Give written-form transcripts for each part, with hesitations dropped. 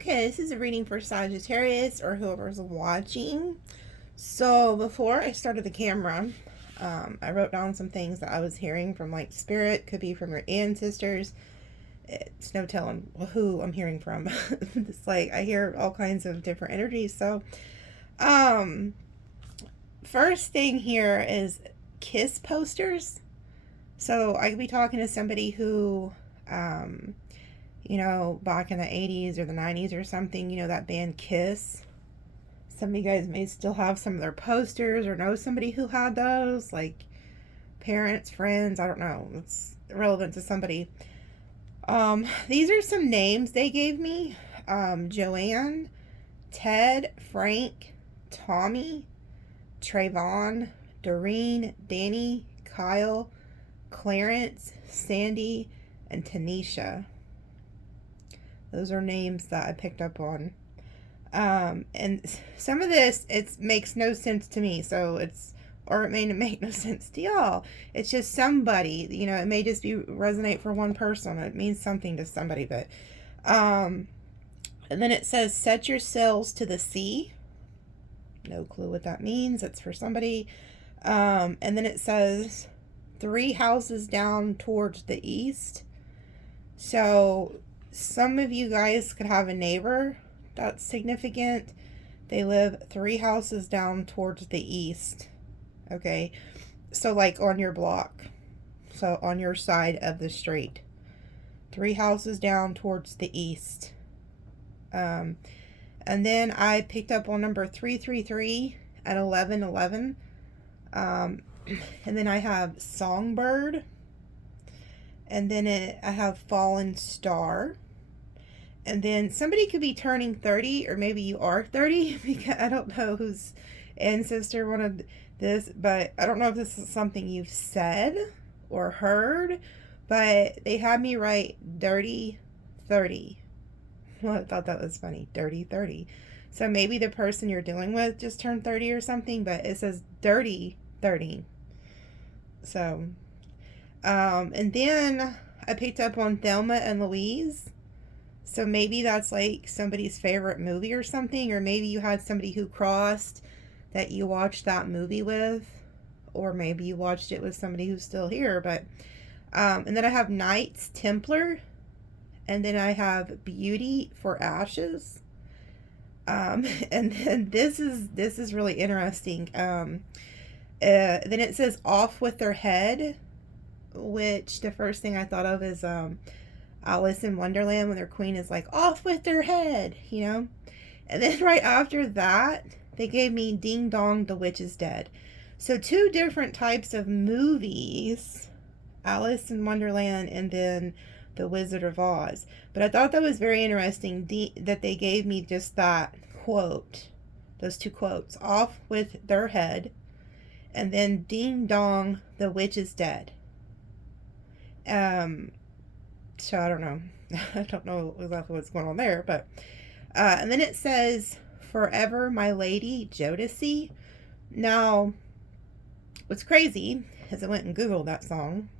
Okay, this is a reading for Sagittarius or whoever's watching. So before I started the camera, I wrote down some things that I was hearing from like spirit, could be from your ancestors. It's no telling who I'm hearing from. It's like I hear all kinds of different energies. So, first thing here is kiss posters. So I could be talking to somebody who, back in the 80s or the 90s or something, that band Kiss. Some of you guys may still have some of their posters or know somebody who had those, like parents, friends, I don't know. It's relevant to somebody. These are some names they gave me. Joanne, Ted, Frank, Tommy, Trayvon, Doreen, Danny, Kyle, Clarence, Sandy, and Tanisha. Those are names that I picked up on. And some of this, it makes no sense to me. So or it may make no sense to y'all. It's just somebody, it may just resonate for one person. It means something to somebody, but, and then it says, set your sails to the sea. No clue what that means. It's for somebody. And then it says 3 houses down towards the east. So some of you guys could have a neighbor that's significant. They live 3 houses down towards the east. Okay. So like on your block. So on your side of the street. 3 houses down towards the east. And then I picked up on number 333 at 1111. And then I have Songbird. And then I have Fallen Star. And then somebody could be turning 30, or maybe you are 30, because I don't know whose ancestor wanted this, but I don't know if this is something you've said or heard, but they had me write dirty 30. Well, I thought that was funny. Dirty 30. So maybe the person you're dealing with just turned 30 or something, but it says dirty 30. So, and then I picked up on Thelma and Louise. So maybe that's like somebody's favorite movie or something, or maybe you had somebody who crossed that you watched that movie with, or maybe you watched it with somebody who's still here, but, and then I have Knights Templar, and then I have Beauty for Ashes. And then this is really interesting. Then it says Off with Their Head, which the first thing I thought of is Alice in Wonderland when their queen is like, off with their head, And then right after that, they gave me Ding Dong, the Witch is Dead. So 2 different types of movies, Alice in Wonderland and then The Wizard of Oz. But I thought that was very interesting that they gave me just that quote, those 2 quotes, off with their head, and then Ding Dong, the Witch is Dead. So I don't know. I don't know exactly what's going on there, but and then it says Forever My Lady, Jodeci. Now, what's crazy is I went and Googled that song.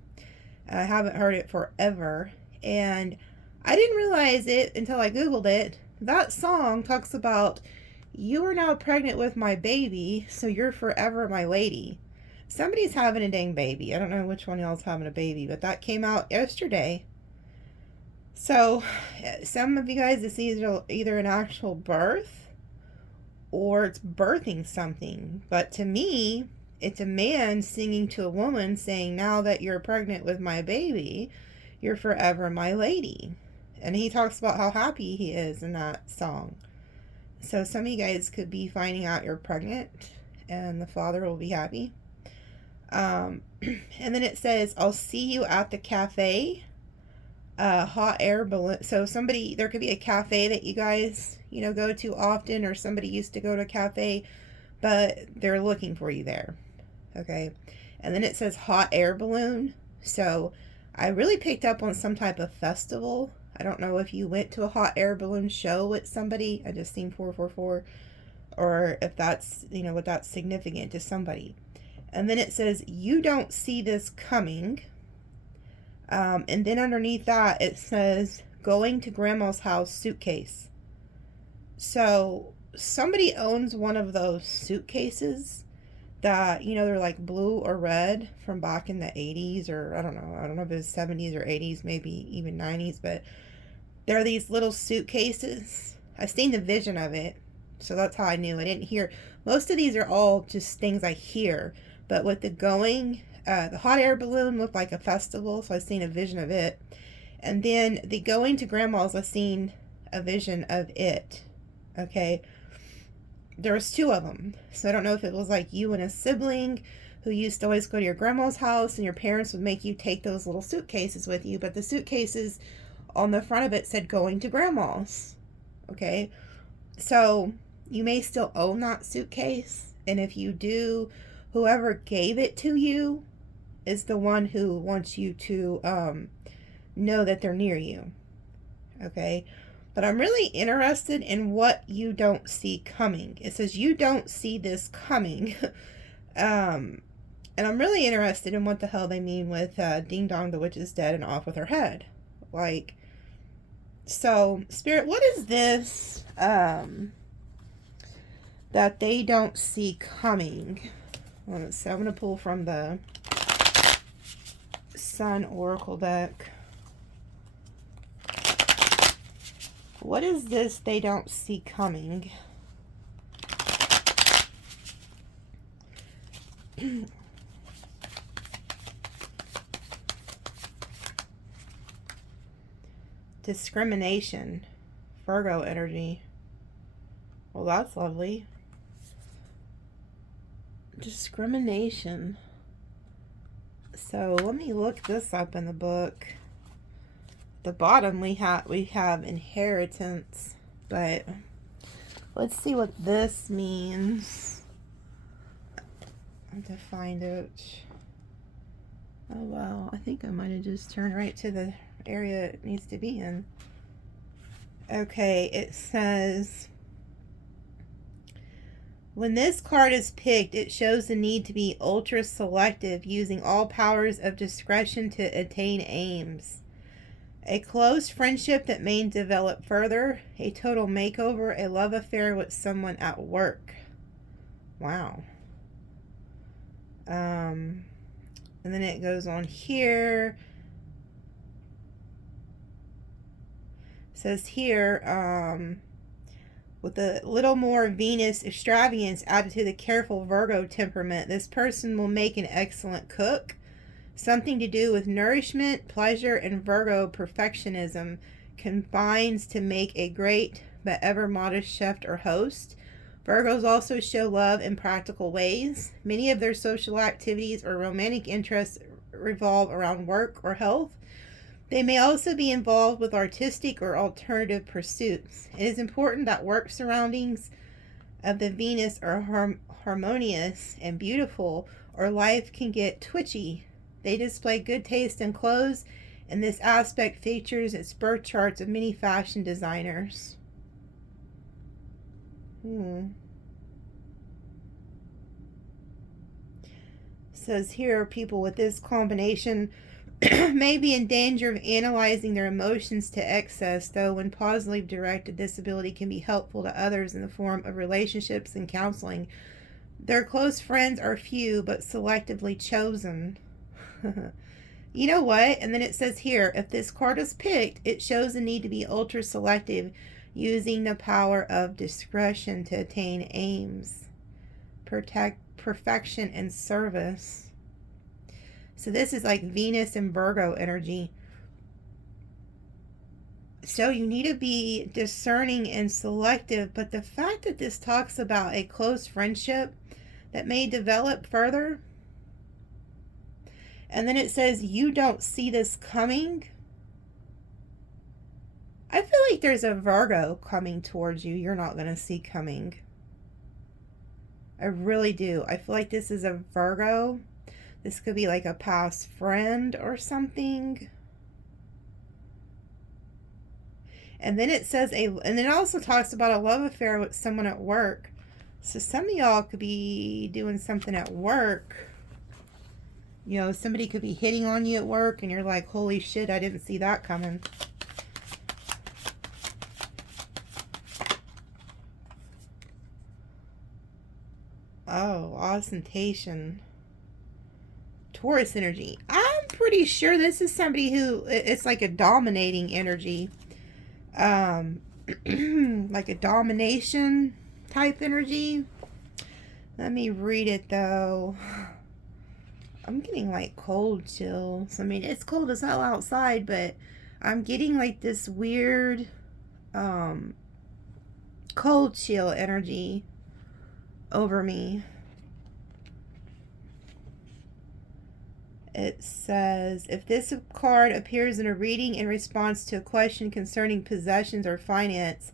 I haven't heard it forever, and I didn't realize it until I Googled it. That song talks about, you are now pregnant with my baby, so you're forever my lady. Somebody's having a dang baby. I don't know which one y'all's having a baby, but that came out yesterday. So, some of you guys, this is either an actual birth or it's birthing something. But to me, it's a man singing to a woman saying, now that you're pregnant with my baby, you're forever my lady. And he talks about how happy he is in that song. So some of you guys could be finding out you're pregnant and the father will be happy. And then it says, I'll see you at the cafe. Hot air balloon. So there could be a cafe that you guys, go to often, or somebody used to go to a cafe, but they're looking for you there. Okay. And then it says hot air balloon. So I really picked up on some type of festival. I don't know if you went to a hot air balloon show with somebody. I just seen 444, or if that's, what that's significant to somebody. And then it says, you don't see this coming. And then underneath that, it says, going to grandma's house, suitcase. So somebody owns one of those suitcases that, you know, they're like blue or red from back in the 80s, or I don't know if it was 70s or 80s, maybe even 90s, but there are these little suitcases. I've seen the vision of it, so that's how I knew. I didn't hear. Most of these are all just things I hear, but with the going, the hot air balloon looked like a festival, so I've seen a vision of it. And then the going to grandma's, I've seen a vision of it. Okay, there was two of them, so I don't know if it was like you and a sibling who used to always go to your grandma's house and your parents would make you take those little suitcases with you, but the suitcases on the front of it said going to grandma's. Okay, so you may still own that suitcase, and if you do, whoever gave it to you is the one who wants you to know that they're near you. Okay, but I'm really interested in what you don't see coming. It says you don't see this coming. And I'm really interested in what the hell they mean with ding dong, the witch is dead and off with her head. Like, so Spirit, what is this that they don't see coming? So I'm going to pull from the Sun Oracle deck. What is this they don't see coming? Discrimination. Virgo energy. Well, that's lovely. Discrimination. So let me look this up in the book. The bottom we have inheritance, but let's see what this means. I have to find it. Oh wow, I think I might have just turned right to the area it needs to be in. Okay, it says, when this card is picked, it shows the need to be ultra selective, using all powers of discretion to attain aims. A close friendship that may develop further, a total makeover, a love affair with someone at work. Wow. And then it goes on here. It says here, with a little more Venus extravagance added to the careful Virgo temperament, this person will make an excellent cook. Something to do with nourishment, pleasure, and Virgo perfectionism combines to make a great but ever modest chef or host. Virgos also show love in practical ways. Many of their social activities or romantic interests revolve around work or health. They may also be involved with artistic or alternative pursuits. It is important that work surroundings of the Venus are harmonious and beautiful, or life can get twitchy. They display good taste in clothes, and this aspect features its birth charts of many fashion designers. Says here, people with this combination may be in danger of analyzing their emotions to excess, though when positively directed, this ability can be helpful to others in the form of relationships and counseling. Their close friends are few, but selectively chosen. You know what? And then it says here, if this card is picked, it shows the need to be ultra selective, using the power of discretion to attain aims, perfection, and service. So this is like Venus and Virgo energy. So you need to be discerning and selective, but the fact that this talks about a close friendship that may develop further, and then it says you don't see this coming, I feel like there's a Virgo coming towards you you're not going to see coming. I really do. I feel like this is a Virgo. This could be like a past friend or something. And then it says and then it also talks about a love affair with someone at work. So some of y'all could be doing something at work. You know, somebody could be hitting on you at work and you're like, holy shit, I didn't see that coming. Oh, ostentation. Taurus energy. I'm pretty sure this is somebody who, it's like a dominating energy. Like a domination type energy. Let me read it though. I'm getting like cold chills. I mean, it's cold as hell outside, but I'm getting like this weird cold chill energy over me. It says, if this card appears in a reading in response to a question concerning possessions or finance,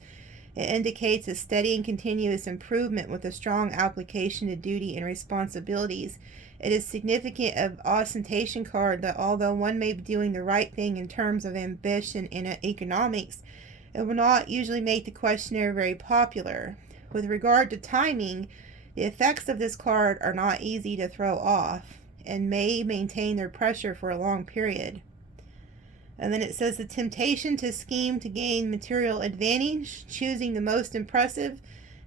it indicates a steady and continuous improvement with a strong application of duty and responsibilities. It is significant of ostentation card that although one may be doing the right thing in terms of ambition and economics, it will not usually make the questioner very popular. With regard to timing, the effects of this card are not easy to throw off and may maintain their pressure for a long period. And then it says the temptation to scheme to gain material advantage, choosing the most impressive,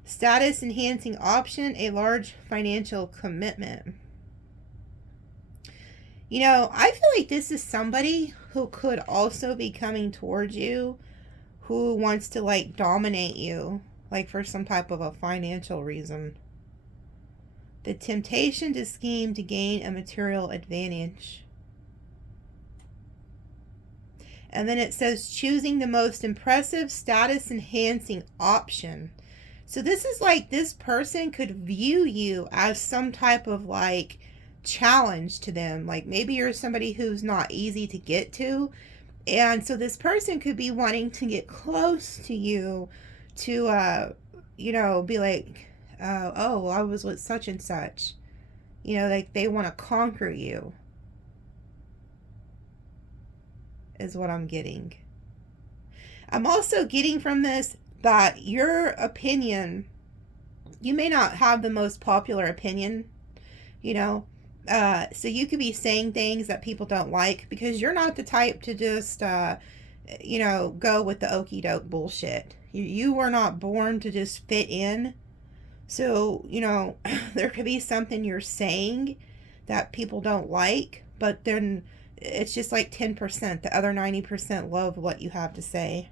status enhancing option, a large financial commitment. You know, I feel like this is somebody who could also be coming towards you who wants to like dominate you, like for some type of a financial reason. The temptation to scheme to gain a material advantage. And then it says choosing the most impressive status enhancing option. So this is like this person could view you as some type of like challenge to them. Like maybe you're somebody who's not easy to get to. And so this person could be wanting to get close to you to, you know, be like, oh, I was with such and such. You know, like they want to conquer you. Is what I'm getting. I'm also getting from this that your opinion, you may not have the most popular opinion, you know, so you could be saying things that people don't like because you're not the type to just, you know, go with the okie doke bullshit. You were not born to just fit in. So, you know, there could be something you're saying that people don't like, but then it's just like 10%. The other 90% love what you have to say.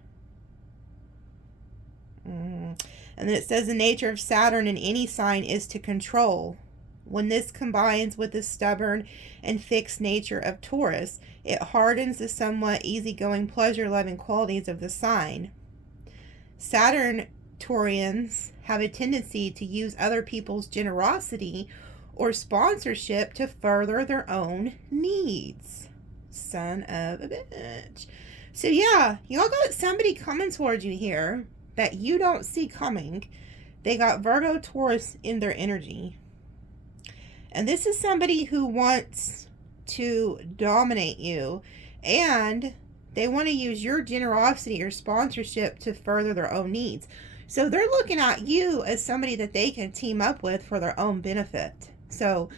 And then it says the nature of Saturn in any sign is to control. When this combines with the stubborn and fixed nature of Taurus, it hardens the somewhat easygoing, pleasure-loving qualities of the sign. Saturn Taurians have a tendency to use other people's generosity or sponsorship to further their own needs. Son of a bitch. So yeah, y'all got somebody coming towards you here that you don't see coming. They got Virgo Taurus in their energy. And this is somebody who wants to dominate you, and they want to use your generosity or sponsorship to further their own needs. So they're looking at you as somebody that they can team up with for their own benefit. So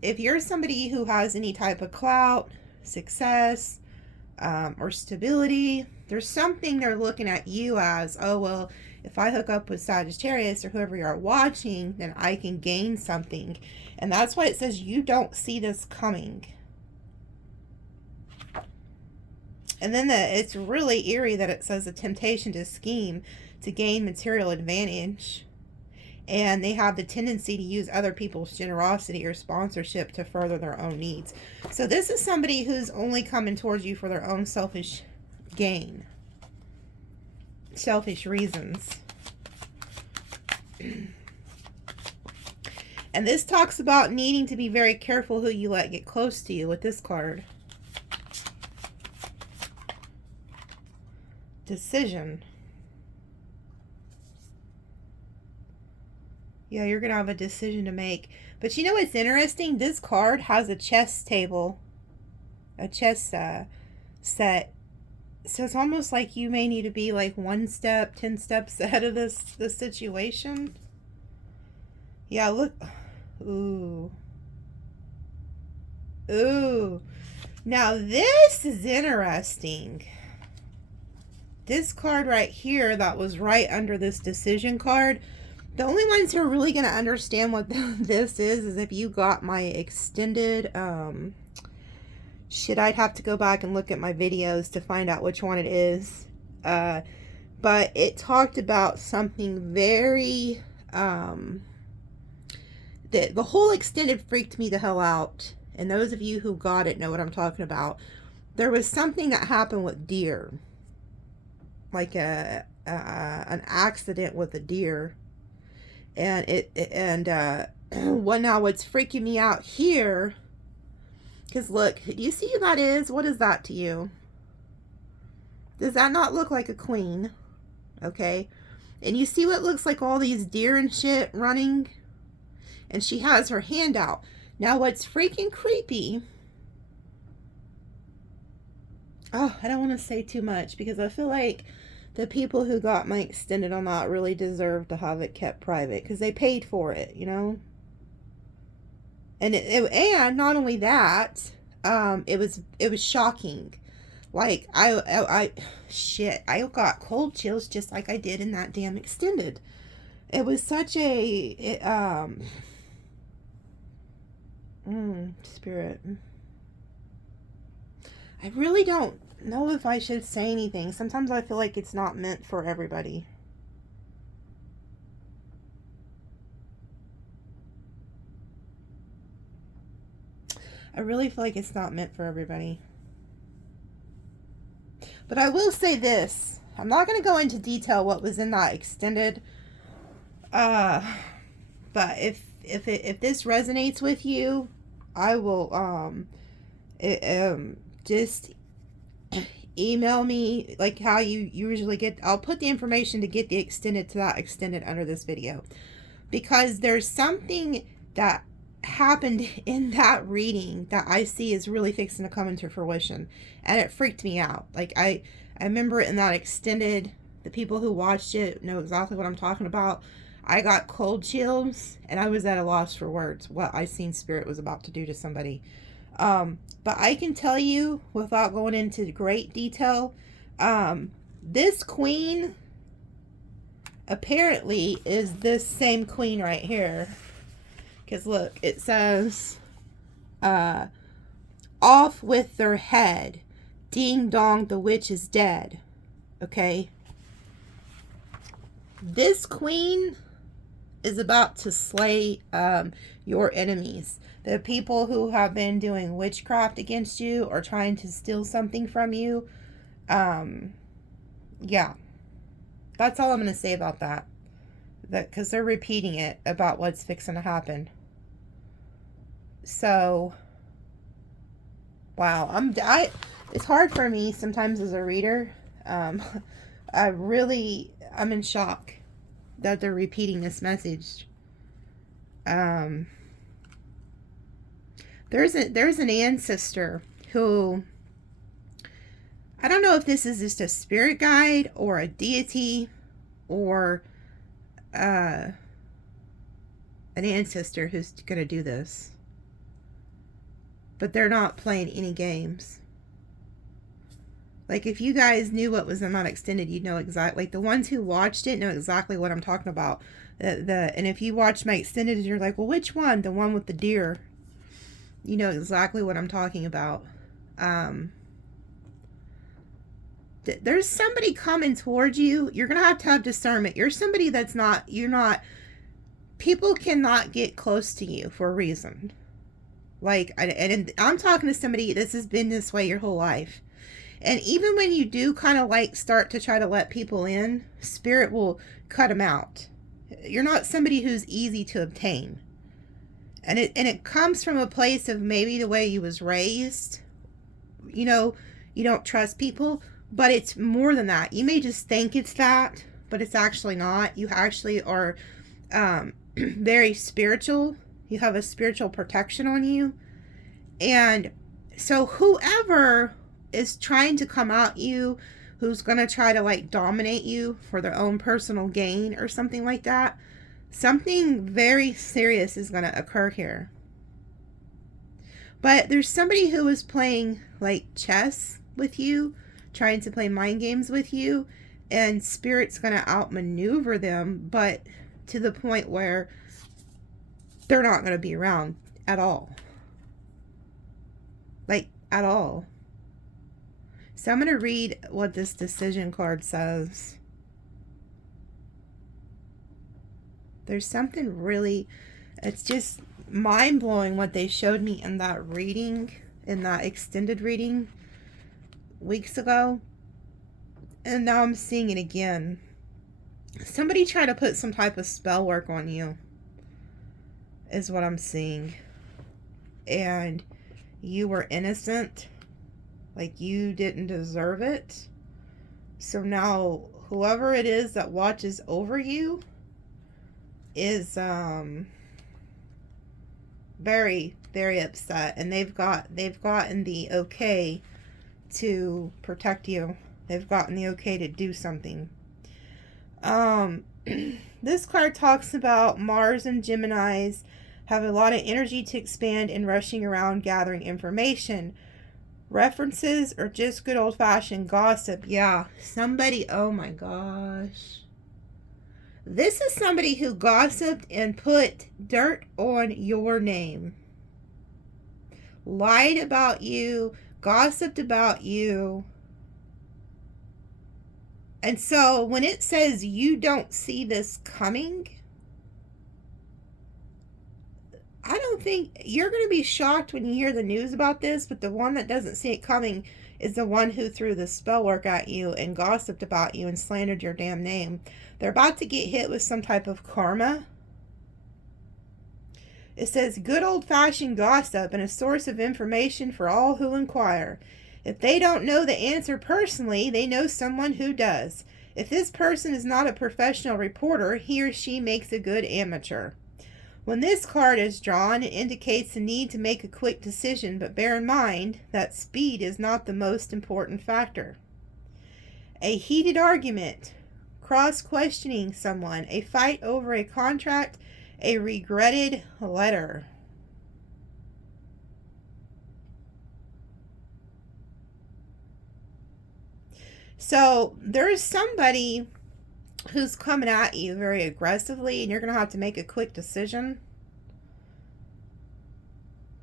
if you're somebody who has any type of clout, success, or stability, there's something they're looking at you as, oh, well, if I hook up with Sagittarius or whoever you're watching, then I can gain something. And that's why it says you don't see this coming. And then it's really eerie that it says the temptation to scheme to gain material advantage. And they have the tendency to use other people's generosity or sponsorship to further their own needs. So this is somebody who's only coming towards you for their own selfish gain. Selfish reasons. And this talks about needing to be very careful who you let get close to you with this card. Decision. Yeah, you're going to have a decision to make. But you know what's interesting? This card has a chess table. A chess set. So it's almost like you may need to be like 1 step, 10 steps ahead of this situation. Yeah, look. Ooh. Ooh. Now this is interesting. This card right here that was right under this decision card, The only ones who are really going to understand what this is if you got my extended, shit, I'd have to go back and look at my videos to find out which one it is. But it talked about something very, the whole extended freaked me the hell out. And those of you who got it know what I'm talking about. There was something that happened with deer. Like an accident with a deer. And well, now what's freaking me out here, because look, do you see who that is? What is that to you? Does that not look like a queen? Okay. And you see what looks like all these deer and shit running? And she has her hand out. Now what's freaking creepy, oh, I don't want to say too much because I feel like the people who got my extended on that really deserve to have it kept private because they paid for it, you know? And and not only that, it was shocking. Like shit, I got cold chills just like I did in that damn extended. It was such a spirit. I really don't know if I should say anything. Sometimes I feel like it's not meant for everybody. I really feel like it's not meant for everybody. But I will say this. I'm not going to go into detail what was in that extended. But if this resonates with you, I will just email me like how you usually get. I'll put the information to get the extended to that extended under this video, because there's something that happened in that reading that I see is really fixing to come into fruition, and it freaked me out. Like I remember it in that extended. The people who watched it know exactly what I'm talking about. I got cold chills and I was at a loss for words what I seen spirit was about to do to somebody. But I can tell you without going into great detail, this queen apparently is this same queen right here. Because look, it says, off with their head. Ding dong, the witch is dead. Okay. This queen is about to slay your enemies. The people who have been doing witchcraft against you or trying to steal something from you. Yeah. That's all I'm going to say about that. Because they're repeating it about what's fixing to happen. So, wow. It's hard for me sometimes as a reader. I'm in shock that they're repeating this message. There's an ancestor who, I don't know if this is just a spirit guide or a deity or an ancestor who's going to do this. But they're not playing any games. Like, if you guys knew what was in that extended, you'd know exactly. Like, the ones who watched it know exactly what I'm talking about. And if you watch my extended, you're like, well, which one? The one with the deer. You know exactly what I'm talking about. There's somebody coming towards you. You're going to have discernment. You're somebody that's not, people cannot get close to you for a reason. Like, and I'm talking to somebody that's has been this way your whole life. And even when you do kind of like start to try to let people in, spirit will cut them out. You're not somebody who's easy to obtain. And it comes from a place of maybe the way you was raised. You know, you don't trust people, but it's more than that. You may just think it's that, but it's actually not. You actually are very spiritual. You have a spiritual protection on you. And so whoever is trying to come at you, who's going to try to like dominate you for their own personal gain or something like that, something very serious is going to occur here. But there's somebody who is playing like chess with you, trying to play mind games with you, and spirit's going to outmaneuver them, but to the point where they're not going to be around at all. Like, at all. So I'm going to read what this decision card says. There's something really, it's just mind-blowing what they showed me in that reading, in that extended reading weeks ago. And now I'm seeing it again. Somebody tried to put some type of spell work on you, is what I'm seeing. And you were innocent. Like, you didn't deserve it. So now, whoever it is that watches over you is very, very upset. And they've gotten the okay to protect you. They've gotten the okay to do something. This card talks about Mars and Geminis have a lot of energy to expand and rushing around gathering information. References or just good old-fashioned gossip. Yeah, somebody, oh my gosh. This is somebody who gossiped and put dirt on your name. Lied about you, gossiped about you. And so when it says you don't see this coming, I don't think you're going to be shocked when you hear the news about this, but the one that doesn't see it coming is the one who threw the spell work at you and gossiped about you and slandered your damn name. They're about to get hit with some type of karma. It says good old-fashioned gossip and a source of information for all who inquire. If they don't know the answer personally, they know someone who does. If this person is not a professional reporter, he or she makes a good amateur. When this card is drawn, it indicates the need to make a quick decision, but bear in mind that speed is not the most important factor. A heated argument, cross-questioning someone, a fight over a contract, a regretted letter. So there's somebody who's coming at you very aggressively, and you're going to have to make a quick decision.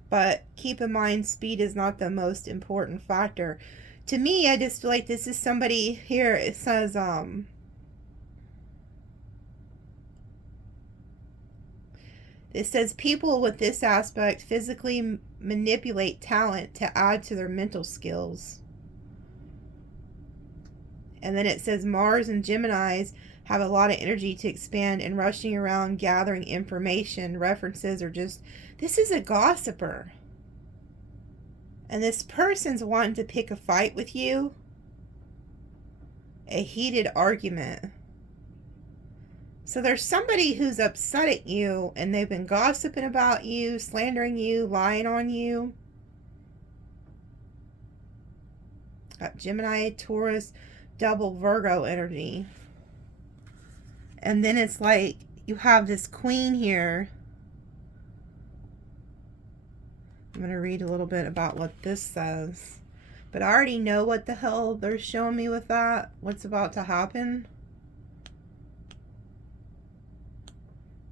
But keep in mind, speed is not the most important factor. To me, I just feel like this is somebody here. It says, people with this aspect physically manipulate talent to add to their mental skills. And then it says Mars and Geminis have a lot of energy to expand and rushing around gathering information, references, or just, this is a gossiper. And this person's wanting to pick a fight with you. A heated argument. So there's somebody who's upset at you and they've been gossiping about you, slandering you, lying on you. Got Gemini, Taurus, double Virgo energy. And then it's like you have this queen here. I'm going to read a little bit about what this says. But I already know what the hell they're showing me with that. What's about to happen.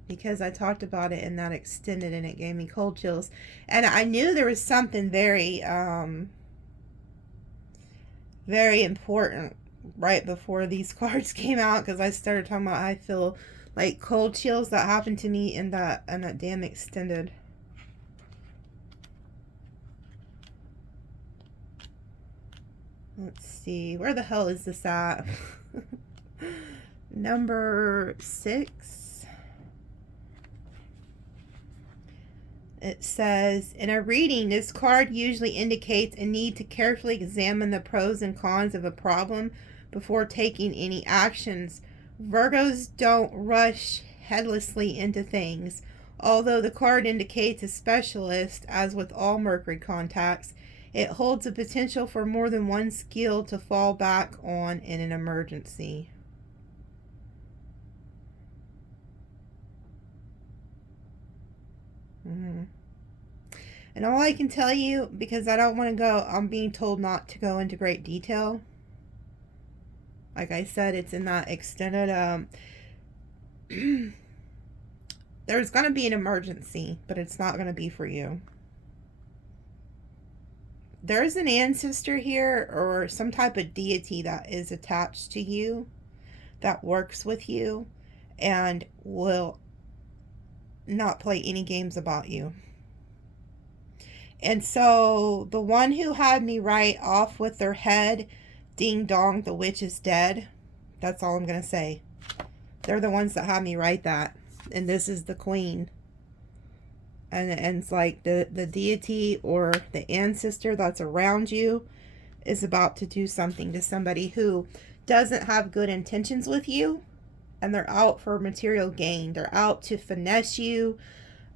Because I talked about it in that extended and it gave me cold chills. And I knew there was something very, very important right before these cards came out, because I started talking about I feel like cold chills that happened to me in that damn extended. Let's see, where the hell is this at? Number 6. It says, in a reading, this card usually indicates a need to carefully examine the pros and cons of a problem before taking any actions. Virgos don't rush headlessly into things. Although the card indicates a specialist, as with all Mercury contacts, it holds the potential for more than one skill to fall back on in an emergency. And all I can tell you, because I don't want to go, I'm being told not to go into great detail. Like I said, it's in that extended, There's going to be an emergency, but it's not going to be for you. There's an ancestor here or some type of deity that is attached to you, that works with you, and will not play any games about you. And so the one who had me write off with their head, ding dong, the witch is dead. That's all I'm going to say. They're the ones that had me write that. And this is the queen. And it's like the deity or the ancestor that's around you is about to do something to somebody who doesn't have good intentions with you. And they're out for material gain. They're out to finesse you.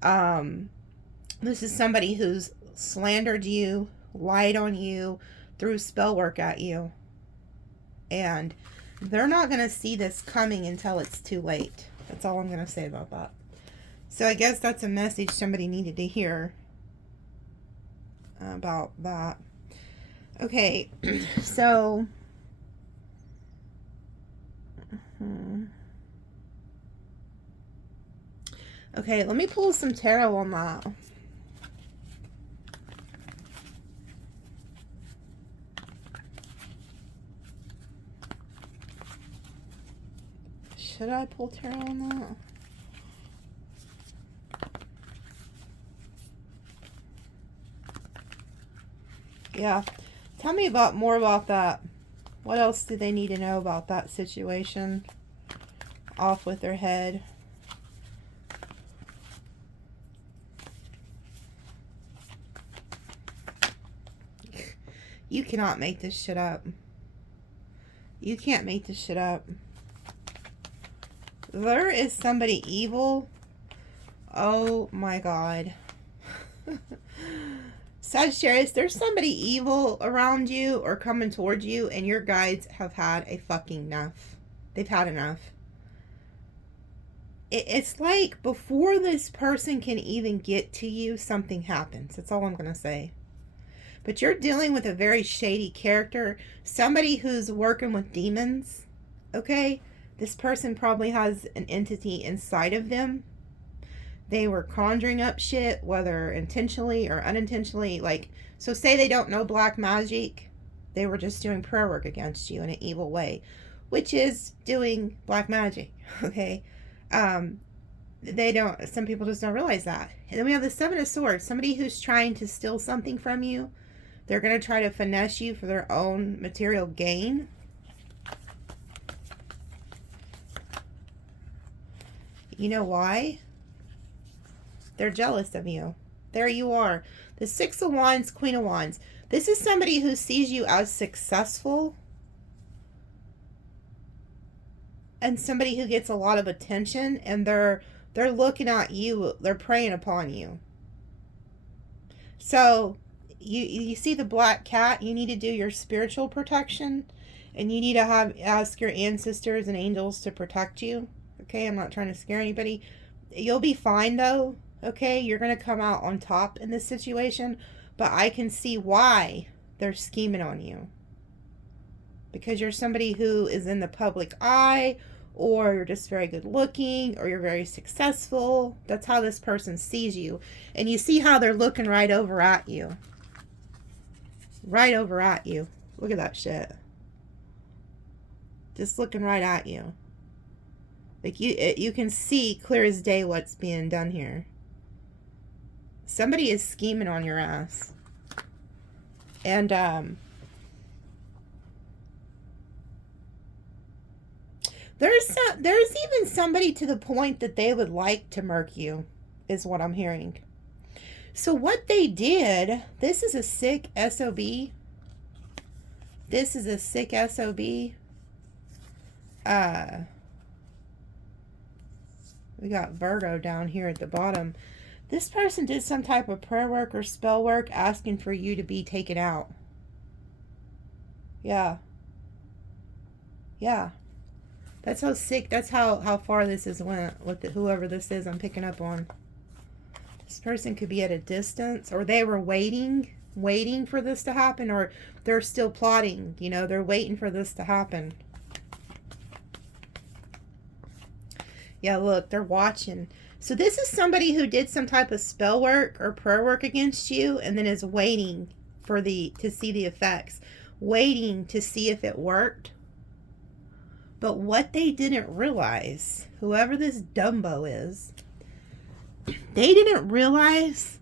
This is somebody who's slandered you, lied on you, threw spell work at you. And they're not going to see this coming until it's too late. That's all I'm going to say about that. So I guess that's a message somebody needed to hear about that. Okay, so okay, let me pull some tarot on that. Should I pull tarot on that? Yeah. Tell me more about that. What else do they need to know about that situation? Off with their head. You cannot make this shit up. You can't make this shit up. There is somebody evil. Oh my God. Sagittarius, there's somebody evil around you or coming towards you, and your guides have had a fucking enough. They've had enough. It's like before this person can even get to you, something happens. That's all I'm going to say. But you're dealing with a very shady character. Somebody who's working with demons. Okay? This person probably has an entity inside of them. They were conjuring up shit, whether intentionally or unintentionally. Like, so say they don't know black magic. They were just doing prayer work against you in an evil way, which is doing black magic. Okay. They don't, some people just don't realize that. And then we have the Seven of Swords, somebody who's trying to steal something from you. They're going to try to finesse you for their own material gain. You know why? They're jealous of you. There you are. The Six of Wands, Queen of Wands. This is somebody who sees you as successful. And somebody who gets a lot of attention. And they're looking at you. They're preying upon you. So, you see the black cat. You need to do your spiritual protection. And you need to ask your ancestors and angels to protect you. Okay, I'm not trying to scare anybody. You'll be fine though. Okay, you're going to come out on top in this situation, but I can see why they're scheming on you. Because you're somebody who is in the public eye, or you're just very good looking, or you're very successful. That's how this person sees you. And you see how they're looking right over at you. Right over at you. Look at that shit. Just looking right at you. Like you can see clear as day what's being done here. Somebody is scheming on your ass. And there's even somebody to the point that they would like to murk you, is what I'm hearing. So what they did, this is a sick SOB. This is a sick SOB. We got Virgo down here at the bottom. This person did some type of prayer work or spell work asking for you to be taken out. Yeah. Yeah. That's how sick, that's how far this is went with whoever this is I'm picking up on. This person could be at a distance, or they were waiting for this to happen, or they're still plotting. You know, they're waiting for this to happen. Yeah, look, they're watching. So this is somebody who did some type of spell work or prayer work against you and then is waiting for to see the effects, waiting to see if it worked. But what they didn't realize, whoever this Dumbo is, they didn't realize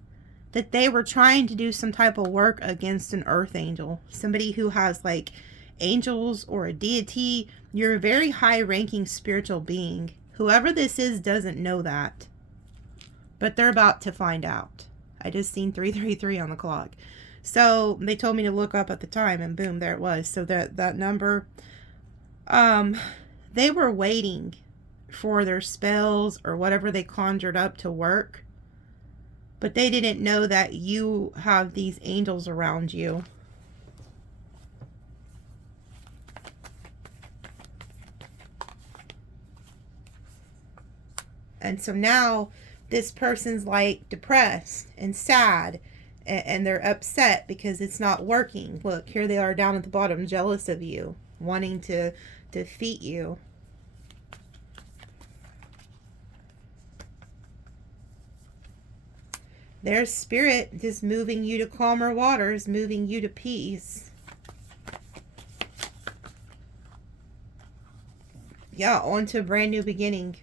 that they were trying to do some type of work against an earth angel, somebody who has like angels or a deity. You're a very high ranking spiritual being. Whoever this is doesn't know that, but they're about to find out. I just seen 333 on the clock. So they told me to look up at the time, and boom, there it was. So that number, they were waiting for their spells or whatever they conjured up to work, but they didn't know that you have these angels around you. And so now this person's like depressed and sad, and they're upset because it's not working. Look, here they are down at the bottom, jealous of you, wanting to defeat you. There's spirit just moving you to calmer waters, moving you to peace. Yeah, on to a brand new beginning.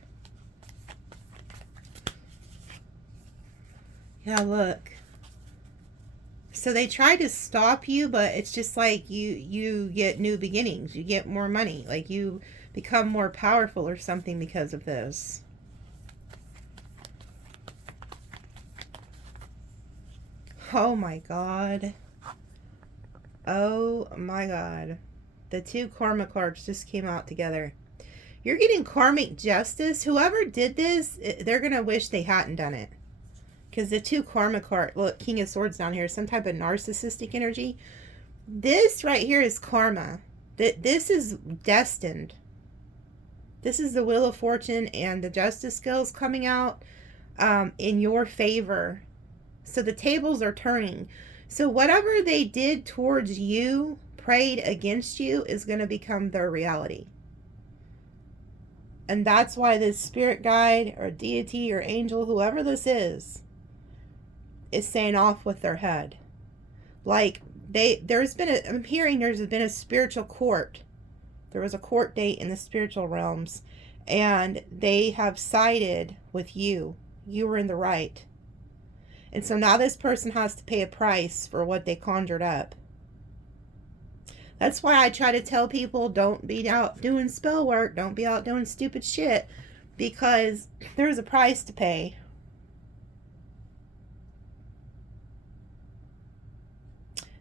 Yeah, look. So they try to stop you, but it's just like you get new beginnings. You get more money. Like you become more powerful or something because of this. Oh my God. Oh my God. The two karma cards just came out together. You're getting karmic justice. Whoever did this, they're going to wish they hadn't done it. Because the two karma card, look, King of Swords down here, some type of narcissistic energy. This right here is karma. This is destined. This is the Wheel of Fortune and the Justice skills coming out in your favor. So the tables are turning. So whatever they did towards you, prayed against you, is going to become their reality. And that's why this spirit guide or deity or angel, whoever this is saying off with their head. Like I'm hearing there's been a spiritual court. There was a court date in the spiritual realms, and they have sided with you. You were in the right. And so now this person has to pay a price for what they conjured up. That's why I try to tell people, don't be out doing spell work. Don't be out doing stupid shit, because there's a price to pay.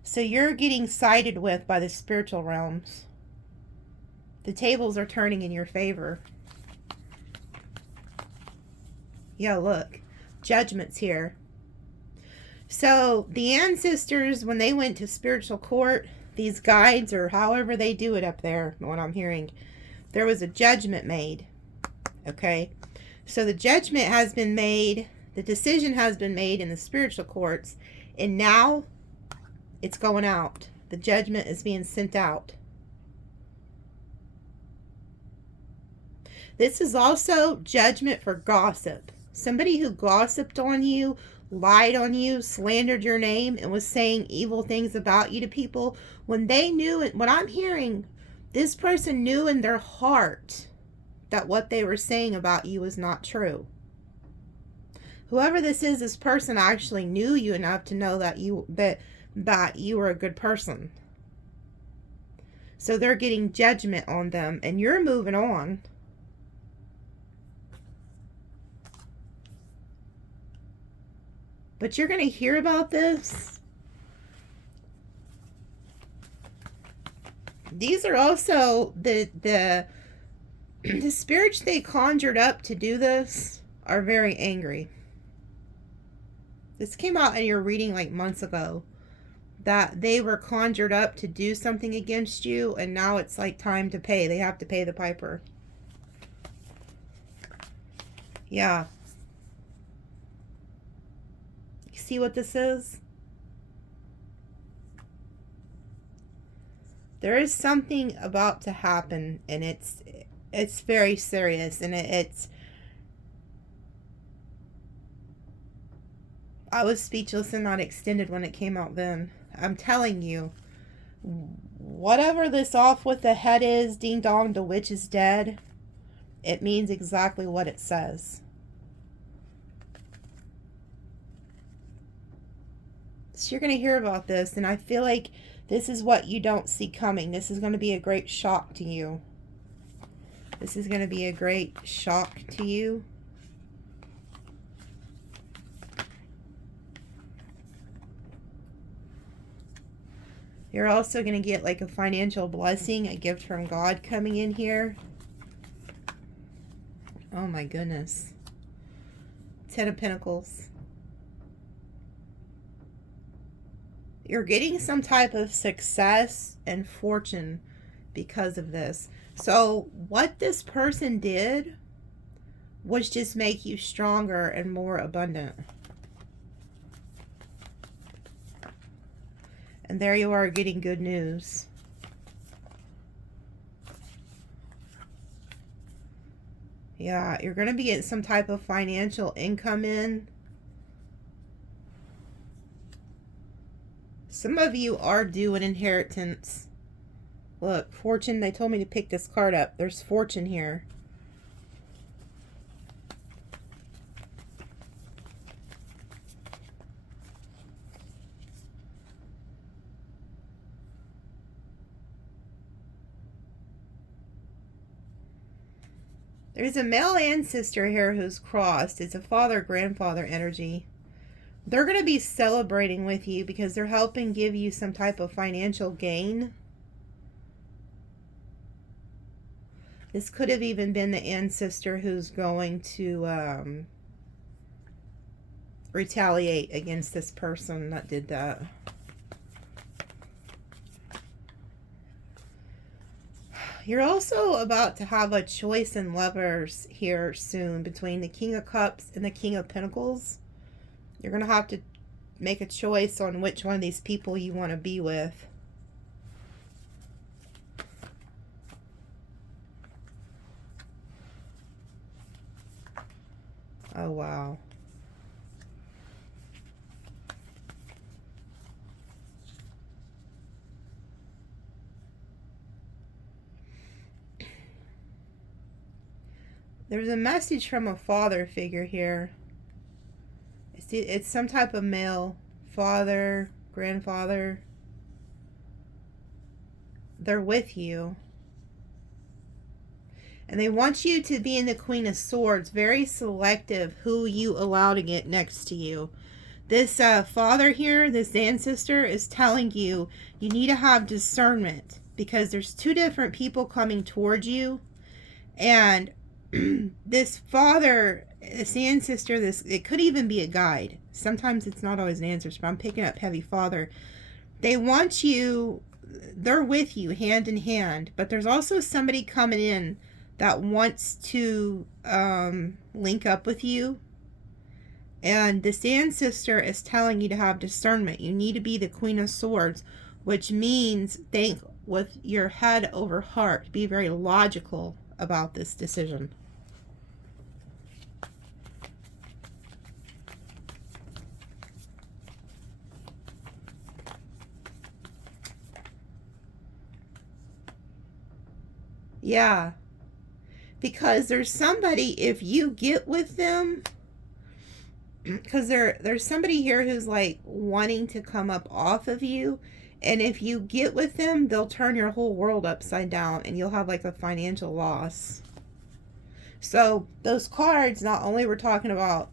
So you're getting sided with by the spiritual realms. The tables are turning in your favor. Yeah, look. Judgment's here. So the ancestors, when they went to spiritual court, these guides, or however they do it up there, what I'm hearing, there was a judgment made. Okay? So the judgment has been made. The decision has been made in the spiritual courts. And now it's going out. The judgment is being sent out. This is also judgment for gossip. Somebody who gossiped on you, lied on you, slandered your name, and was saying evil things about you to people. When they knew, what I'm hearing, this person knew in their heart that what they were saying about you was not true. Whoever this person actually knew you enough to know that you were a good person. So they're getting judgment on them, and you're moving on. But you're going to hear about this. These are also the spirits they conjured up to do this are very angry. This came out in your reading like months ago, that they were conjured up to do something against you, and now it's like time to pay. They have to pay the piper. Yeah. See what this is? There is something about to happen, and it's very serious, and I was speechless and not extended when it came out then. I'm telling you, whatever this off with the head is, ding dong, the witch is dead, it means exactly what it says. So you're going to hear about this, and I feel like this is what you don't see coming. This is going to be a great shock to you. This is going to be a great shock to you. You're also going to get like a financial blessing, a gift from God coming in here. Oh my goodness. 10 of Pentacles. You're getting some type of success and fortune because of this. So what this person did was just make you stronger and more abundant. And there you are getting good news. Yeah, you're going to be getting some type of financial income in. Some of you are due an inheritance. Look, fortune, they told me to pick this card up. There's fortune here. There's a male ancestor here who's crossed. It's a father-grandfather energy. They're going to be celebrating with you because they're helping give you some type of financial gain. This could have even been the ancestor who's going to retaliate against this person that did that. You're also about to have a choice in lovers here soon between the King of Cups and the King of Pentacles. You're going to have to make a choice on which one of these people you want to be with. Oh, wow. There's a message from a father figure here. It's some type of male, father, grandfather. They're with you. And they want you to be in the Queen of Swords, very selective who you allow to get next to you. This father here, this ancestor, is telling you you need to have discernment because there's two different people coming towards you. And this father, this ancestor, it could even be a guide. Sometimes it's not always an ancestor, but I'm picking up heavy father. They want you, they're with you hand in hand, but there's also somebody coming in that wants to link up with you. And this ancestor is telling you to have discernment. You need to be the Queen of Swords, which means think with your head over heart. Be very logical about this decision. Yeah. Because there's somebody, if you get with them, because there's somebody here who's like wanting to come up off of you, and if you get with them, they'll turn your whole world upside down and you'll have like a financial loss. So those cards, not only we're talking about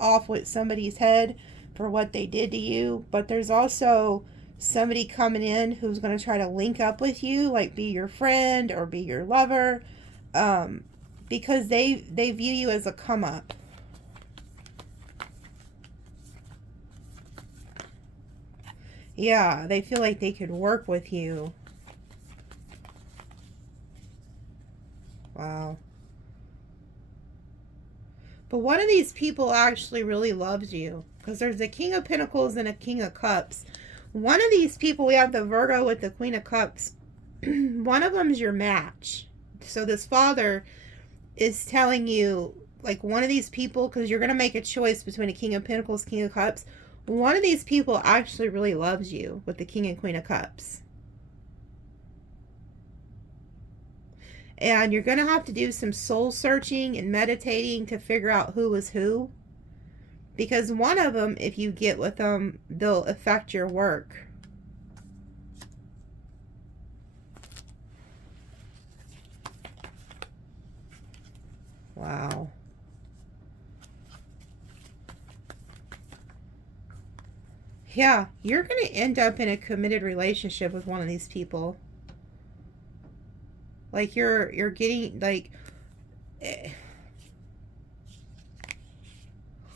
off with somebody's head for what they did to you, but there's also somebody coming in who's going to try to link up with you, like be your friend or be your lover, because they view you as a come up. Yeah, they feel like they could work with you. Wow. But one of these people actually really loves you, because there's a King of Pentacles and a King of Cups. One of these people, we have the Virgo with the Queen of Cups. One of them is your match. So this father is telling you like one of these people, because you're going to make a choice between a King of Pentacles, King of Cups. One of these people actually really loves you with the King and Queen of Cups. And you're going to have to do some soul searching and meditating to figure out who is who. Because one of them, if you get with them, they'll affect your work. Wow. Yeah, you're going to end up in a committed relationship with one of these people. Like you're getting like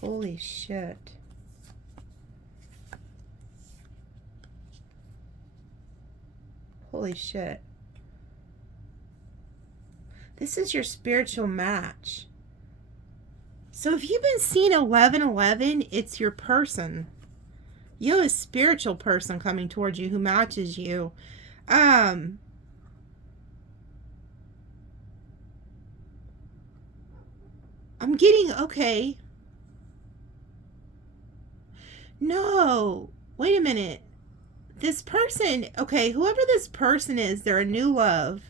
holy shit. Holy shit. This is your spiritual match. So if you've been seeing 1111, it's your person. You have a spiritual person coming towards you who matches you. I'm getting, okay. No, wait a minute. This person, okay, whoever this person is, they're a new love.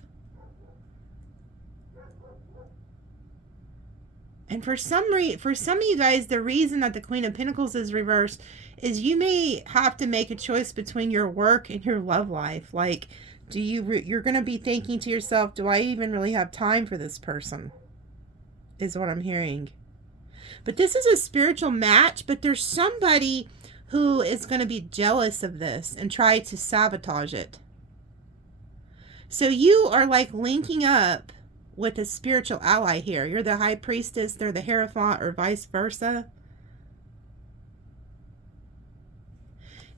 And for some of you guys, the reason that the Queen of Pentacles is reversed is you may have to make a choice between your work and your love life. Like, you're going to be thinking to yourself, do I even really have time for this person? Is what I'm hearing. But this is a spiritual match, but there's somebody who is going to be jealous of this and try to sabotage it. So you are like linking up with a spiritual ally here. You're the High Priestess, they're the Hierophant, or vice versa.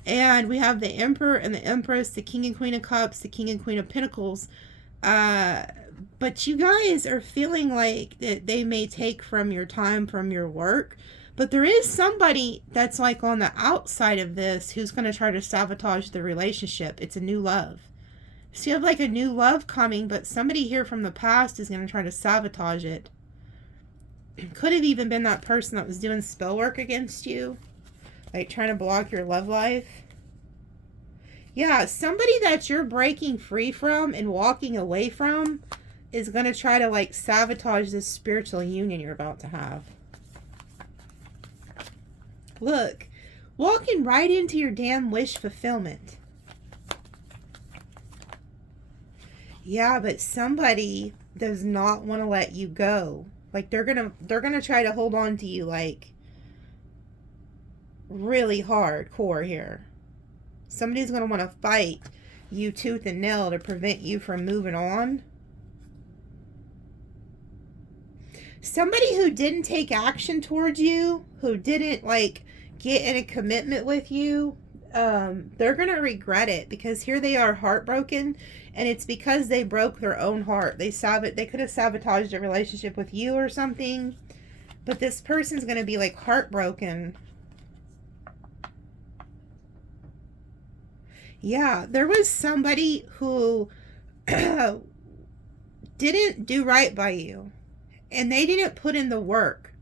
And we have the Emperor and the Empress, the King and Queen of Cups, the King and Queen of Pentacles. But you guys are feeling like that they may take from your time, from your work. But there is somebody that's like on the outside of this who's going to try to sabotage the relationship. It's a new love. So you have like a new love coming, but somebody here from the past is going to try to sabotage it. Could have even been that person that was doing spell work against you. Like trying to block your love life. Yeah, somebody that you're breaking free from and walking away from is going to try to like sabotage this spiritual union you're about to have. Look, walking right into your damn wish fulfillment. Yeah, but somebody does not want to let you go. Like they're gonna try to hold on to you like really hardcore here. Somebody's gonna want to fight you tooth and nail to prevent you from moving on. Somebody who didn't take action towards you, who didn't like get in a commitment with you, they're gonna regret it, because here they are heartbroken, and it's because they broke their own heart. They could have sabotaged a relationship with you or something, but this person's gonna be like heartbroken. Yeah, there was somebody who didn't do right by you, and they didn't put in the work.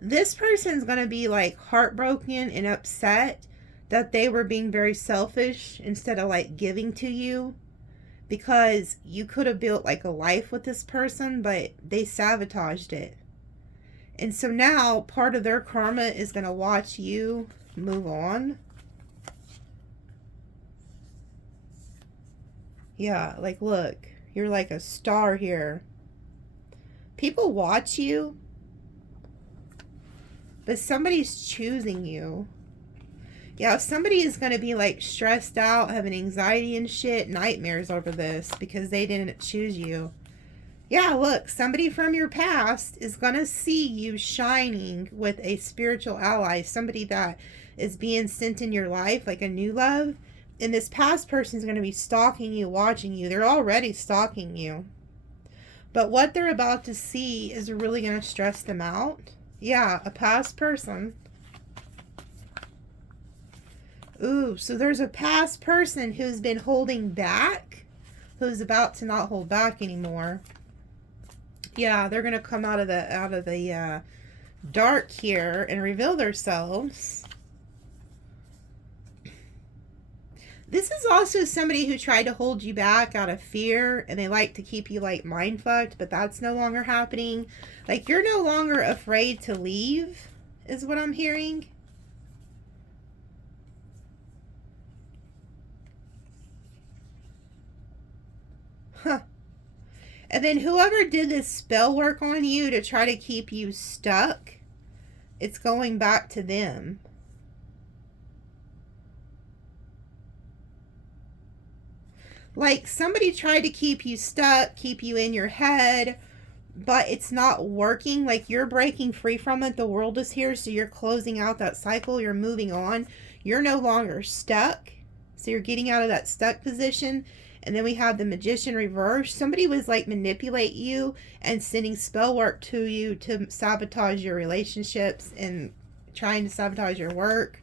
This person's going to be like heartbroken and upset that they were being very selfish instead of like giving to you, because you could have built like a life with this person, but they sabotaged it. And so now part of their karma is going to watch you move on. Yeah, like look, you're like a star here. People watch you, but somebody's choosing you. Yeah, somebody is going to be like stressed out, having anxiety and shit, nightmares over this because they didn't choose you. Yeah, look, somebody from your past is going to see you shining with a spiritual ally, somebody that is being sent in your life, like a new love. And this past person is going to be stalking you, watching you. They're already stalking you. But what they're about to see is really going to stress them out. Yeah, a past person. Ooh, so there's a past person who's been holding back, who's about to not hold back anymore. Yeah, they're gonna come out of the dark here and reveal themselves. This is also somebody who tried to hold you back out of fear, and they like to keep you like mind fucked, but that's no longer happening. Like, you're no longer afraid to leave, is what I'm hearing. Huh. And then whoever did this spell work on you to try to keep you stuck, it's going back to them. Like, somebody tried to keep you stuck, keep you in your head, but it's not working. Like, you're breaking free from it. The world is here, so you're closing out that cycle. You're moving on. You're no longer stuck. So you're getting out of that stuck position. And then we have the Magician reverse. Somebody was like manipulate you and sending spell work to you to sabotage your relationships and trying to sabotage your work.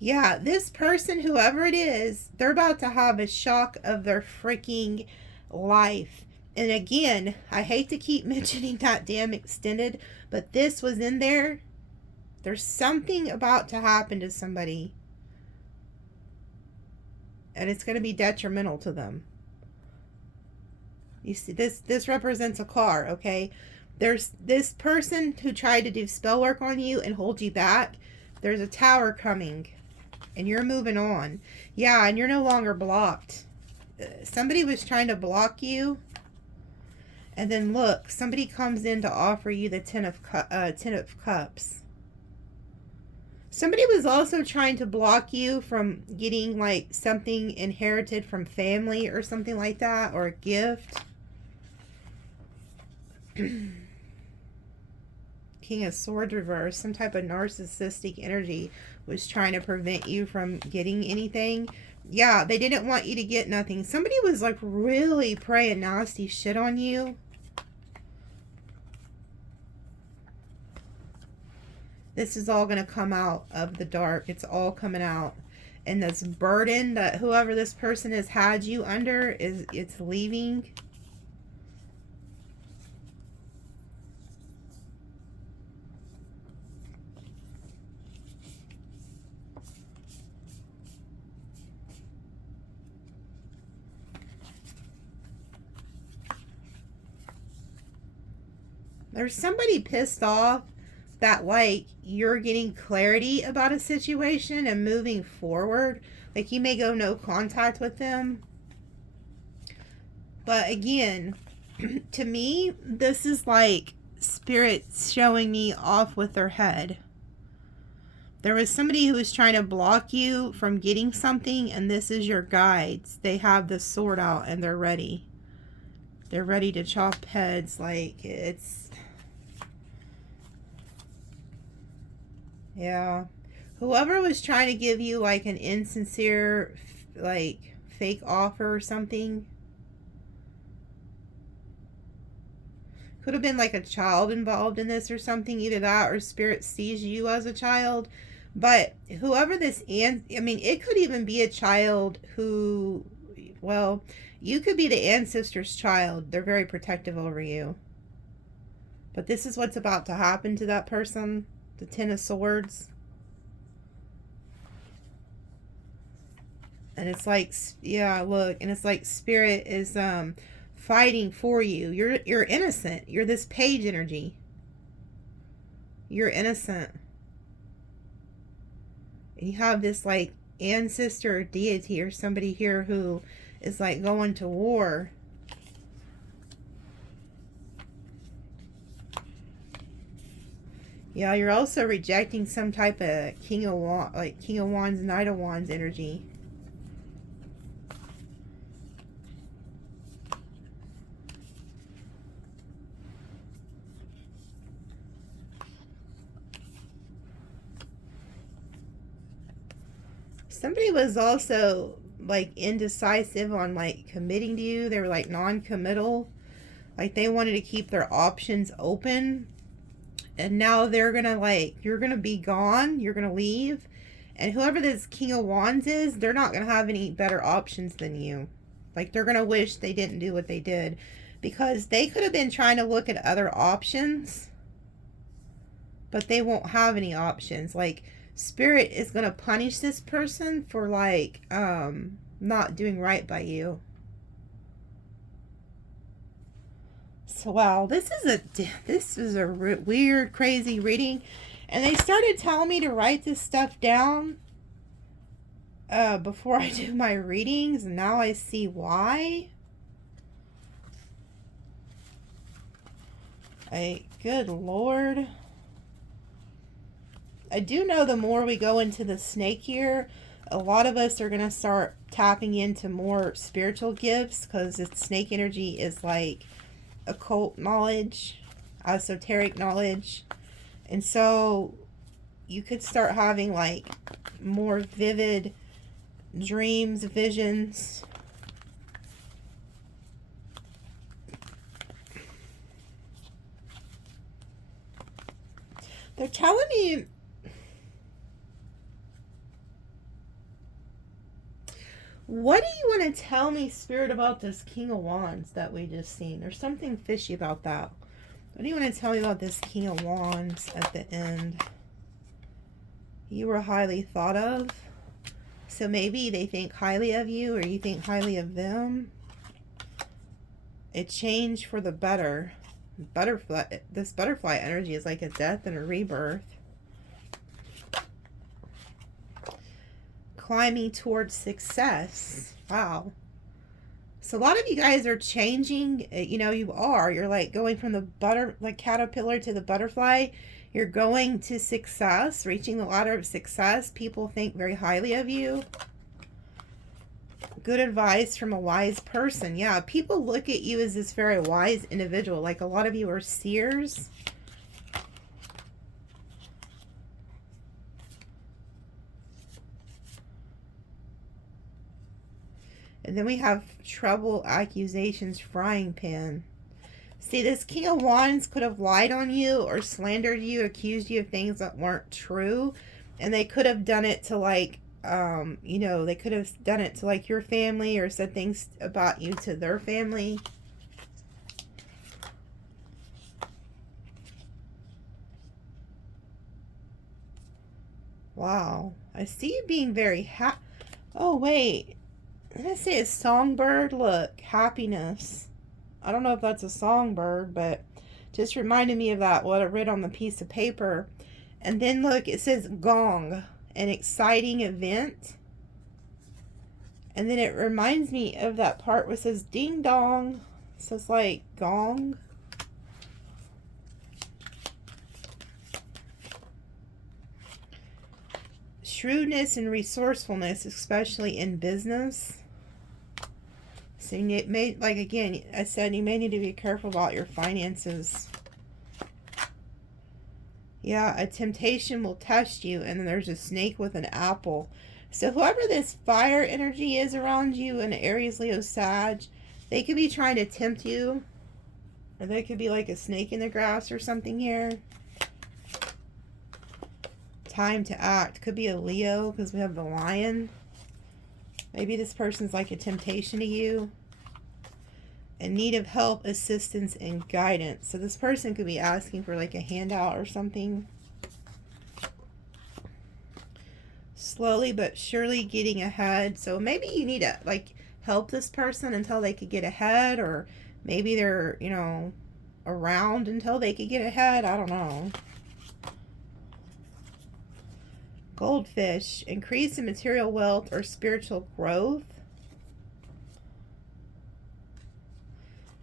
Yeah, this person, whoever it is, they're about to have a shock of their freaking life. And again, I hate to keep mentioning that damn extended, but this was in there. There's something about to happen to somebody. And it's going to be detrimental to them. You see, this represents a car, okay? There's this person who tried to do spell work on you and hold you back. There's a tower coming. And you're moving on. Yeah, and you're no longer blocked. Somebody was trying to block you. And then look, somebody comes in to offer you the Ten of Cups. Somebody was also trying to block you from getting like something inherited from family or something like that, or a gift. King of Swords reverse. Some type of narcissistic energy was trying to prevent you from getting anything. Yeah, they didn't want you to get nothing. Somebody was like really praying nasty shit on you. This is all going to come out of the dark. It's all coming out. And this burden that whoever this person has had you under, it's leaving. There's somebody pissed off that like you're getting clarity about a situation and moving forward. Like, you may go no contact with them. But again, to me, this is like spirit showing me off with their head. There was somebody who was trying to block you from getting something, and this is your guides. They have the sword out and they're ready. They're ready to chop heads. Like, it's... Yeah. Whoever was trying to give you like an insincere, like fake offer or something. Could have been like a child involved in this or something. Either that or spirit sees you as a child. But whoever this, I mean, it could even be a child who, well, you could be the ancestor's child. They're very protective over you. But this is what's about to happen to that person. The Ten of Swords. And it's like, yeah, look, and it's like spirit is fighting for you. You're innocent. You're this page energy. You're innocent. And you have this like ancestor or deity or somebody here who is like going to war. Yeah, you're also rejecting some type of King of Wands, Knight of Wands energy. Somebody was also like indecisive on like committing to you. They were like non-committal. Like they wanted to keep their options open. And now they're going to like, you're going to be gone. You're going to leave. And whoever this King of Wands is, they're not going to have any better options than you. Like they're going to wish they didn't do what they did. because they could have been trying to look at other options, but they won't have any options. Like, Spirit is going to punish this person for, like, not doing right by you. So, wow, this is a weird, crazy reading. And they started telling me to write this stuff down before I do my readings, and now I see why. Good Lord. I do know the more we go into the snake year, a lot of us are going to start tapping into more spiritual gifts, because the snake energy is like occult knowledge, esoteric knowledge. And so you could start having like more vivid dreams, visions. They're telling me what do you want to tell me, Spirit, about this King of Wands that we just seen? There's something fishy about that. What do you want to tell me about this King of Wands at the end? You were highly thought of. So maybe they think highly of you, or you think highly of them. A change for the better. This butterfly energy is like a death and a rebirth. Climbing towards success. Wow. So a lot of you guys are changing. You know, you're like going from the caterpillar to the butterfly. You're going to success, reaching the ladder of success. People think very highly of you. Good advice from a wise person. Yeah, people look at you as this very wise individual. Like, a lot of you are seers. And then we have trouble, accusations, frying pan. See, this King of Wands could have lied on you or slandered you, accused you of things that weren't true. And they could have done it to, like, you know, they could have done it to, like, your family, or said things about you to their family. Wow. I see you being very oh, wait. Did I say a songbird? Look, happiness. I don't know if that's a songbird, but just reminded me of that, what I read on the piece of paper. And then look, it says gong, an exciting event. And then it reminds me of that part where it says ding dong. So it's like gong. Shrewdness and resourcefulness, especially in business. So you may, like, again, I said, you may need to be careful about your finances. Yeah, a temptation will test you, and then there's a snake with an apple. So whoever this fire energy is around you in Aries, Leo, Sag, they could be trying to tempt you. Or they could be like a snake in the grass or something here. Time to act. Could be a Leo, because we have the lion. Maybe this person's like a temptation to you. In need of help, assistance, and guidance. So this person could be asking for like a handout or something. Slowly but surely getting ahead. So maybe you need to like help this person until they could get ahead, or maybe they're, you know, around until they could get ahead. I don't know. Goldfish, increase in material wealth or spiritual growth.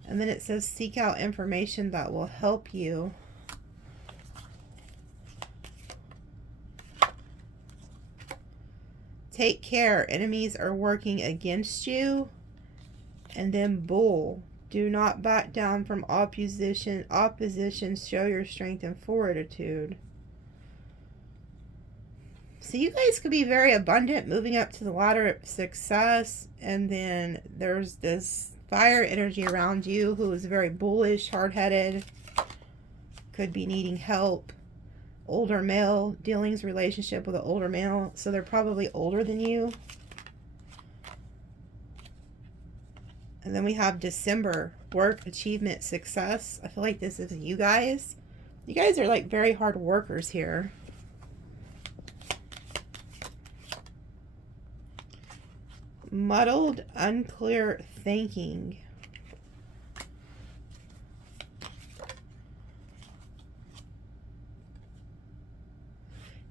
And then it says seek out information that will help you. Take care, enemies are working against you. And then bull, do not back down from opposition. Show your strength and fortitude. So you guys could be very abundant, moving up to the ladder of success. And then there's this fire energy around you who is very bullish, hard-headed. Could be needing help. Older male, dealings, relationship with an older male. So they're probably older than you. And then we have December, work, achievement, success. I feel like this is you guys. You guys are like very hard workers here. Muddled, unclear thinking.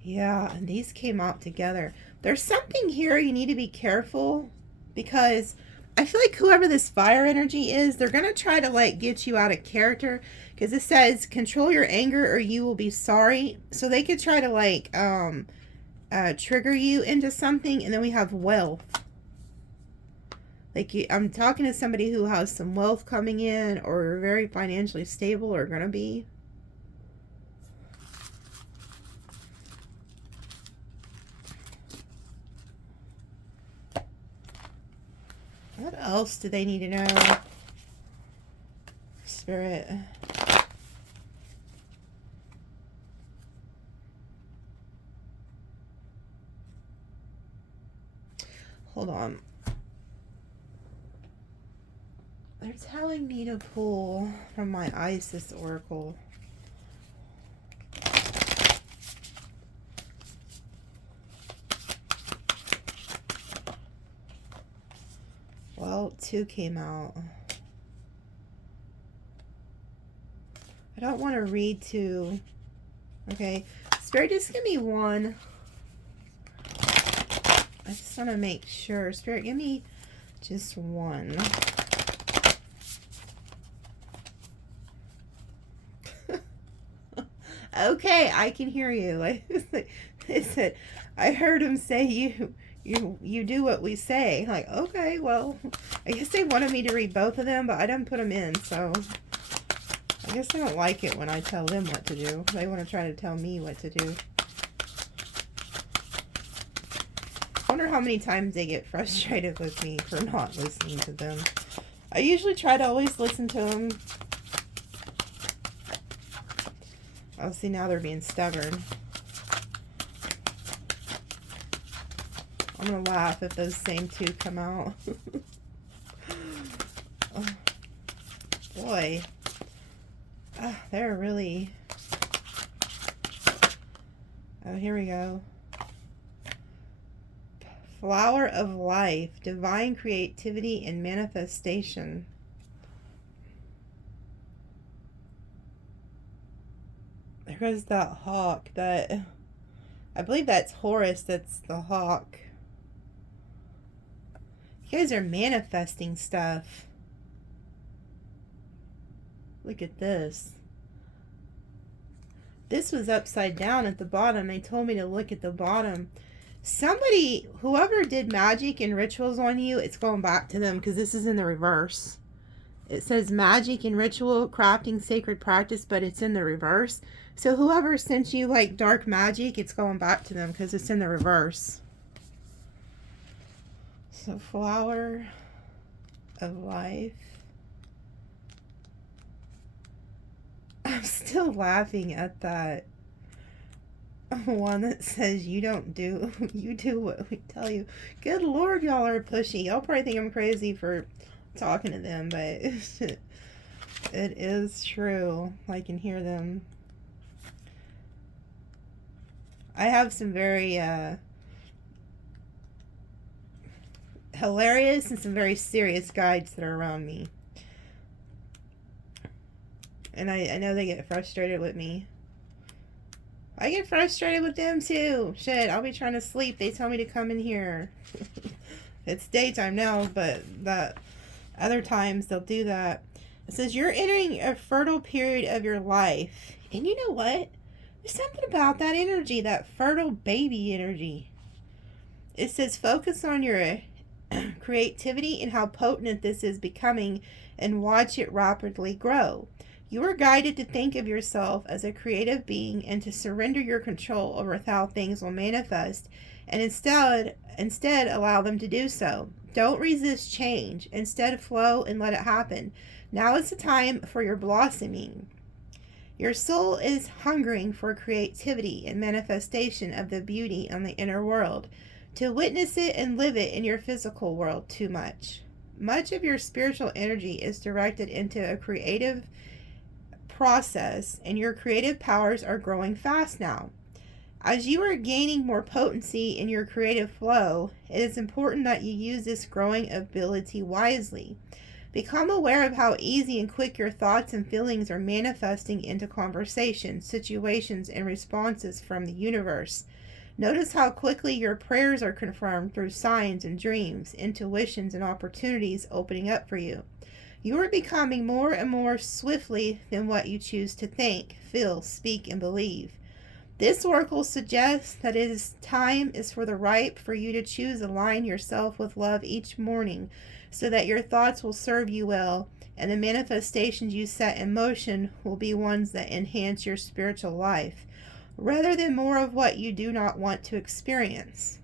Yeah, and these came out together. There's something here you need to be careful, because I feel like whoever this fire energy is, they're going to try to like get you out of character, because it says control your anger or you will be sorry. So they could try to like trigger you into something. And then we have wealth. Like I'm talking to somebody who has some wealth coming in or very financially stable or going to be. What else do they need to know? Spirit. Hold on. They're telling me to pull from my Isis Oracle. Well, 2 came out. I don't want to read 2. Okay. Spirit, just give me 1. I just want to make sure. Spirit, give me just 1. Okay, I can hear you. I said, I heard him say you do what we say. Like, okay, well, I guess they wanted me to read both of them, but I didn't put them in, so I guess they don't like it when I tell them what to do. They want to try to tell me what to do. I wonder how many times they get frustrated with me for not listening to them. I usually try to always listen to them. Oh, see, now they're being stubborn. I'm going to laugh if those same 2 come out. Oh, boy. They're really... Oh, here we go. Flower of life, divine creativity and manifestation. There goes that hawk. That, I believe that's Horus. That's the hawk. You guys are manifesting stuff. Look at this. This was upside down at the bottom. They told me to look at the bottom. Somebody, whoever did magic and rituals on you, it's going back to them, because this is in the reverse. It says magic and ritual, crafting, sacred practice, but it's in the reverse. So whoever sent you like dark magic, it's going back to them because it's in the reverse. So flower of life. I'm still laughing at that one that says you do what we tell you. Good Lord, y'all are pushy. Y'all probably think I'm crazy for talking to them, but it is true. I can hear them. I have some very hilarious and some very serious guides that are around me. And I know they get frustrated with me. I get frustrated with them too. Shit, I'll be trying to sleep. They tell me to come in here. It's daytime now, but that other times they'll do that. It says you're entering a fertile period of your life. And you know what? There's something about that energy, that fertile baby energy. It says focus on your creativity and how potent this is becoming and watch it rapidly grow. You are guided to think of yourself as a creative being and to surrender your control over how things will manifest and instead allow them to do so. Don't resist change. Instead, flow and let it happen. Now is the time for your blossoming. Your soul is hungering for creativity and manifestation of the beauty on the inner world. To witness it and live it in your physical world too much. Much of your spiritual energy is directed into a creative process, and your creative powers are growing fast now. As you are gaining more potency in your creative flow, it is important that you use this growing ability wisely. Become aware of how easy and quick your thoughts and feelings are manifesting into conversations, situations, and responses from the universe. Notice how quickly your prayers are confirmed through signs and dreams, intuitions, and opportunities opening up for you. You are becoming more and more swiftly than what you choose to think, feel, speak, and believe. This oracle suggests that it is time is for the ripe for you to choose align yourself with love each morning so that your thoughts will serve you well and the manifestations you set in motion will be ones that enhance your spiritual life, rather than more of what you do not want to experience.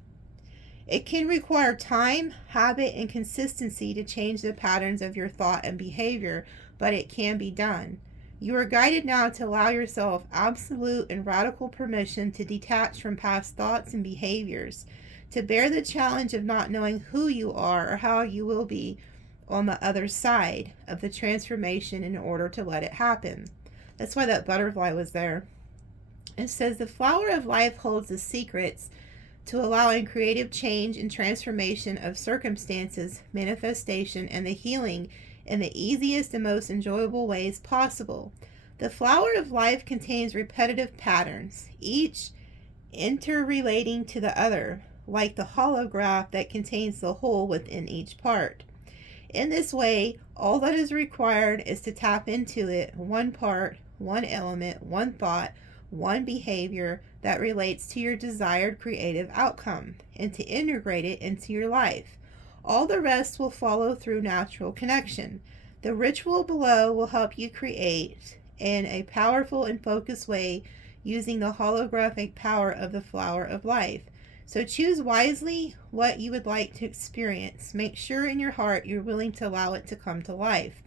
It can require time, habit, and consistency to change the patterns of your thought and behavior, but it can be done. You are guided now to allow yourself absolute and radical permission to detach from past thoughts and behaviors, to bear the challenge of not knowing who you are or how you will be on the other side of the transformation in order to let it happen. That's why that butterfly was there. It says the flower of life holds the secrets to allowing creative change and transformation of circumstances, manifestation, and the healing in the easiest and most enjoyable ways possible. The flower of life contains repetitive patterns, each interrelating to the other, like the holograph that contains the whole within each part. In this way, all that is required is to tap into it, one part, one element, one thought, one behavior that relates to your desired creative outcome, and to integrate it into your life. All the rest will follow through natural connection. The ritual below will help you create in a powerful and focused way using the holographic power of the flower of life. So choose wisely what you would like to experience. Make sure in your heart you're willing to allow it to come to life.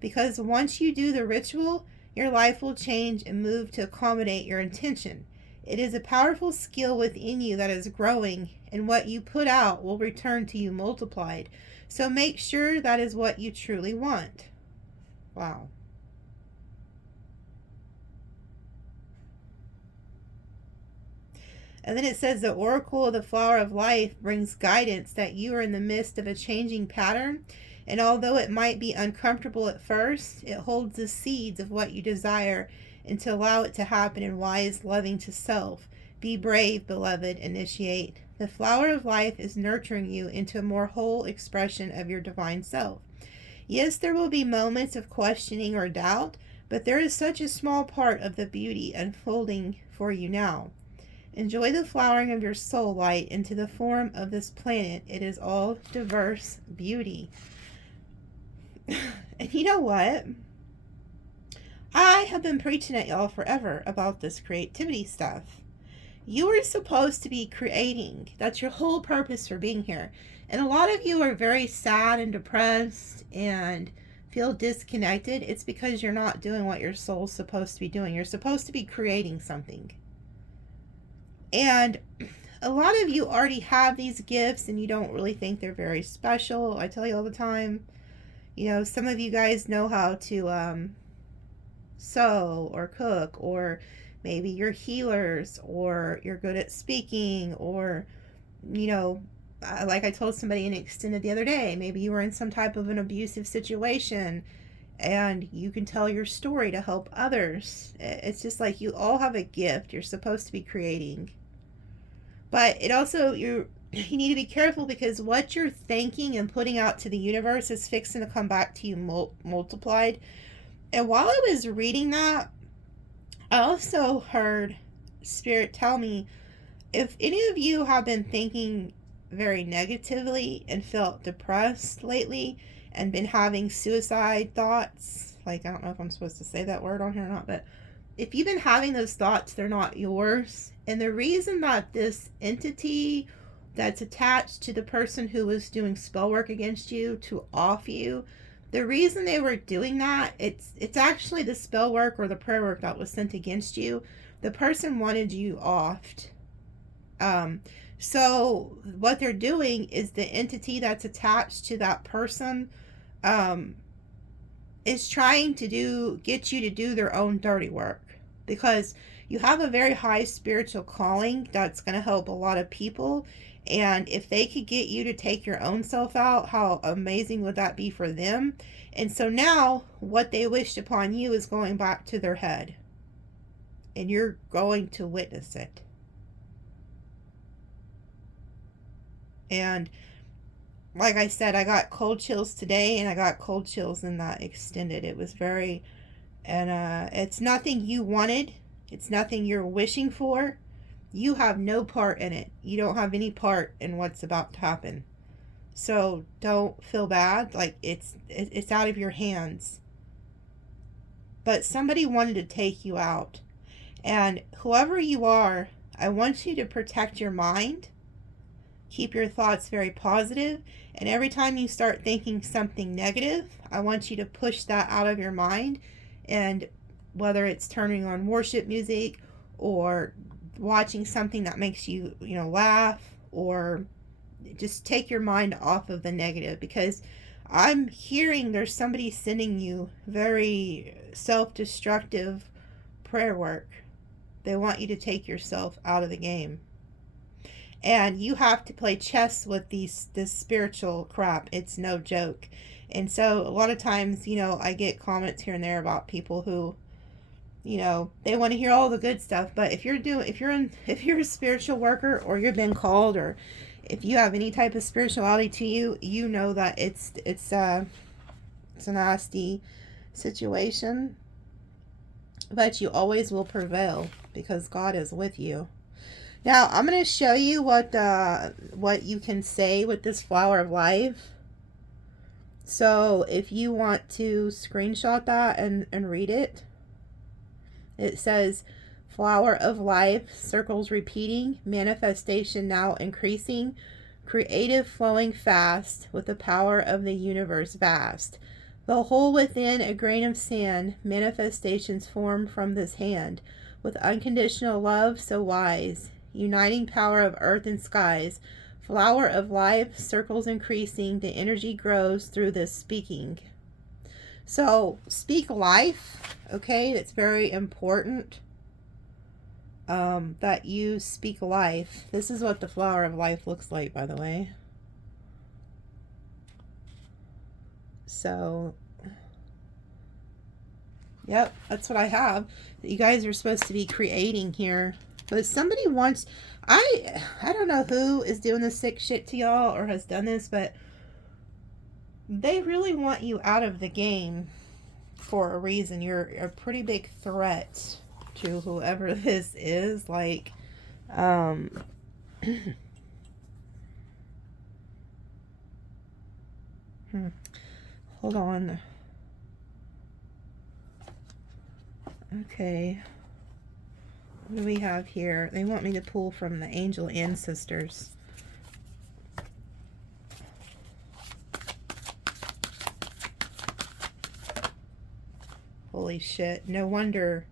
Because once you do the ritual, your life will change and move to accommodate your intention. It is a powerful skill within you that is growing, and what you put out will return to you multiplied. So make sure that is what you truly want. Wow. And then it says the oracle of the flower of life brings guidance that you are in the midst of a changing pattern. And although it might be uncomfortable at first, it holds the seeds of what you desire, and to allow it to happen in wise, loving to self. Be brave, beloved, initiate. The flower of life is nurturing you into a more whole expression of your divine self. Yes, there will be moments of questioning or doubt, but there is such a small part of the beauty unfolding for you now. Enjoy the flowering of your soul light into the form of this planet. It is all diverse beauty. And you know what? I have been preaching at y'all forever about this creativity stuff. You are supposed to be creating. That's your whole purpose for being here. And a lot of you are very sad and depressed and feel disconnected. It's because you're not doing what your soul's supposed to be doing. You're supposed to be creating something. And a lot of you already have these gifts and you don't really think they're very special. I tell you all the time. You know, some of you guys know how to sew or cook, or maybe you're healers, or you're good at speaking, or, you know, like I told somebody in Extended the other day, maybe you were in some type of an abusive situation and you can tell your story to help others. It's just like you all have a gift. You're supposed to be creating. But it also, you need to be careful, because what you're thinking and putting out to the universe is fixing to come back to you multiplied. And while I was reading that, I also heard Spirit tell me, if any of you have been thinking very negatively and felt depressed lately and been having suicide thoughts, like, I don't know if I'm supposed to say that word on here or not, but if you've been having those thoughts, they're not yours. And the reason that this entity that's attached to the person who was doing spell work against you to off you, the reason they were doing that, it's actually the spell work or the prayer work that was sent against you. The person wanted you offed. So what they're doing is the entity that's attached to that person is trying to get you to do their own dirty work, because you have a very high spiritual calling that's going to help a lot of people. And if they could get you to take your own self out, how amazing would that be for them? And so now what they wished upon you is going back to their head, and you're going to witness it. And like I said, I got cold chills today, and I got cold chills in that extended. It was very, and it's nothing you wanted. It's nothing you're wishing for. You have no part in it. You don't have any part in what's about to happen. So don't feel bad. Like it's out of your hands. But somebody wanted to take you out. And whoever you are, I want you to protect your mind. Keep your thoughts very positive. And every time you start thinking something negative, I want you to push that out of your mind. And whether it's turning on worship music or watching something that makes you, laugh, or just take your mind off of the negative, because I'm hearing there's somebody sending you very self-destructive prayer work. They want you to take yourself out of the game. And you have to play chess with this spiritual crap. It's no joke. And so a lot of times, I get comments here and there about people who, they want to hear all the good stuff. But if you're a spiritual worker, or you've been called, or if you have any type of spirituality to you, you know that it's a nasty situation. But you always will prevail because God is with you. Now, I'm going to show you what you can say with this flower of life. So, if you want to screenshot that and read it, it says, flower of life, circles repeating, manifestation now increasing, creative flowing fast, with the power of the universe vast. The whole within a grain of sand, manifestations form from this hand, with unconditional love so wise. Uniting power of earth and skies, flower of life, circles increasing, the energy grows through this speaking. So speak life, okay? It's very important that you speak life. This is what the flower of life looks like, by the way. So, yep, that's what I have. You guys are supposed to be creating here. But somebody wants, I don't know who is doing this sick shit to y'all or has done this, but they really want you out of the game for a reason. You're a pretty big threat to whoever this is. Like, hold on. Okay. What do we have here? They want me to pull from the angel ancestors. Holy shit. No wonder.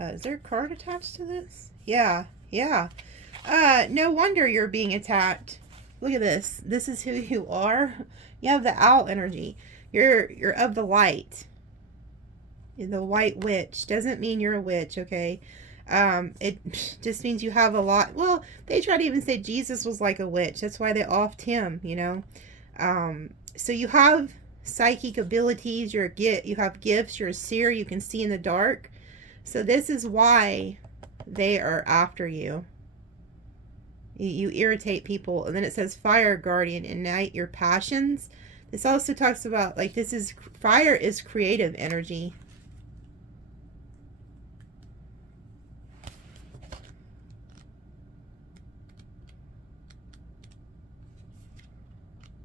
Is there a card attached to this? Yeah. No wonder you're being attacked. Look at this. This is who you are. You have the owl energy. You're of the light. You're the white witch. Doesn't mean you're a witch, okay? It just means you have a lot. Well, they try to even say Jesus was like a witch. That's why they offed him, So you have psychic abilities. You have gifts. You're a seer. You can see in the dark. So this is why they are after you. You irritate people. And then it says fire guardian, ignite your passions. This also talks about, like, fire is creative energy.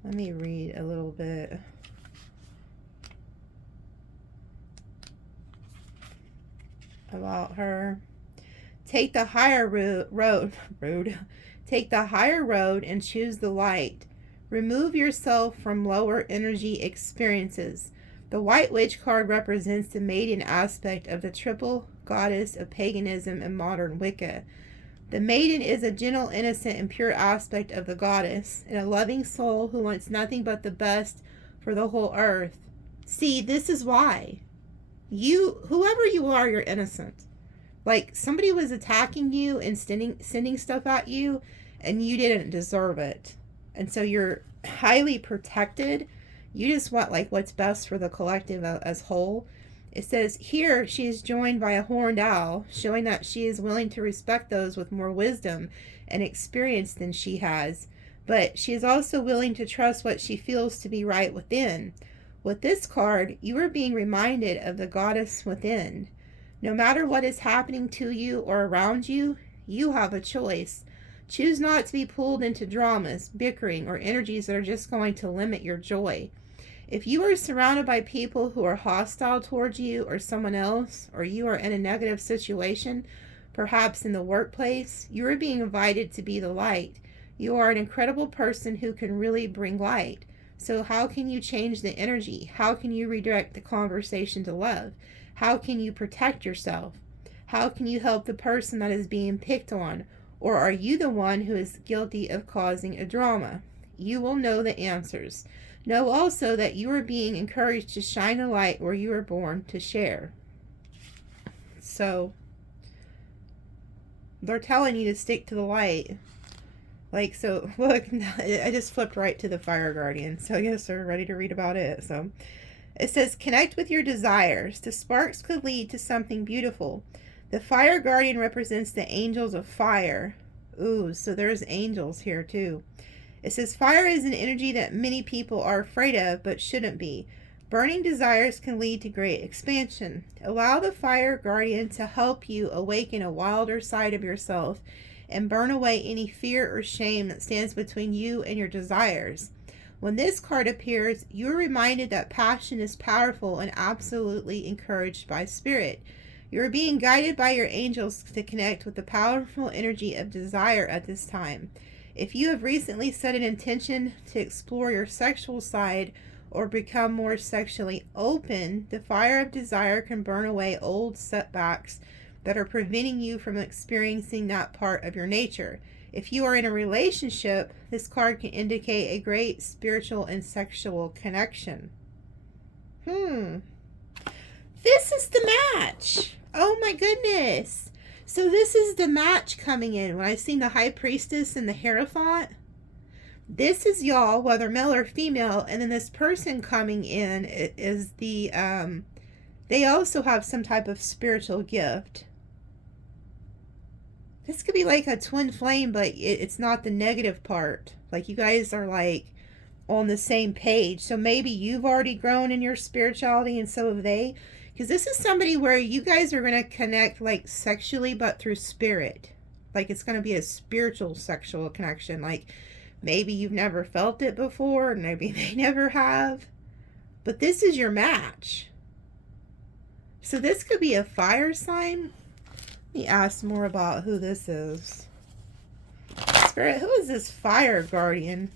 Let me read a little bit. About her. Take the higher road. Take the higher road and choose the light. Remove yourself from lower energy experiences. The White Witch card represents the maiden aspect of the triple goddess of paganism and modern Wicca. The maiden is a gentle, innocent, and pure aspect of the goddess, and a loving soul who wants nothing but the best for the whole earth. See, this is why. Whoever you are, you're innocent. Like, somebody was attacking you and sending stuff at you, and you didn't deserve it. And so you're highly protected. You just want, like, what's best for the collective as whole. It says, here she is joined by a horned owl, showing that she is willing to respect those with more wisdom and experience than she has. But she is also willing to trust what she feels to be right within. With this card, you are being reminded of the goddess within. No matter what is happening to you or around you, you have a choice. Choose not to be pulled into dramas, bickering, or energies that are just going to limit your joy. If you are surrounded by people who are hostile towards you or someone else, or you are in a negative situation, perhaps in the workplace, you are being invited to be the light. You are an incredible person who can really bring light. So how can you change the energy? How can you redirect the conversation to love? How can you protect yourself? How can you help the person that is being picked on? Or are you the one who is guilty of causing a drama? You will know the answers. Know also that you are being encouraged to shine the light where you were born to share. So, they're telling you to stick to the light. Like, so, look, I just flipped right to the Fire Guardian. So I guess they're ready to read about it. So, it says, connect with your desires. The sparks could lead to something beautiful. The Fire Guardian represents the angels of fire. Ooh, so there's angels here too. It says, fire is an energy that many people are afraid of, but shouldn't be. Burning desires can lead to great expansion. Allow the Fire Guardian to help you awaken a wilder side of yourself and burn away any fear or shame that stands between you and your desires. When this card appears, you are reminded that passion is powerful and absolutely encouraged by spirit. You are being guided by your angels to connect with the powerful energy of desire at this time. If you have recently set an intention to explore your sexual side or become more sexually open, the fire of desire can burn away old setbacks that are preventing you from experiencing that part of your nature. If you are in a relationship, this card can indicate a great spiritual and sexual connection. This is the match. Oh my goodness. So this is the match coming in. When I've seen the High Priestess and the Hierophant, this is y'all, whether male or female. And then this person coming in is the, they also have some type of spiritual gift. This could be like a twin flame, but it's not the negative part. Like, you guys are like on the same page. So maybe you've already grown in your spirituality and so have they. Because this is somebody where you guys are going to connect like sexually, but through spirit. Like, it's going to be a spiritual sexual connection. Like, maybe you've never felt it before. Maybe they never have. But this is your match. So this could be a fire sign. Let me ask more about who this is. Spirit, who is this Fire Guardian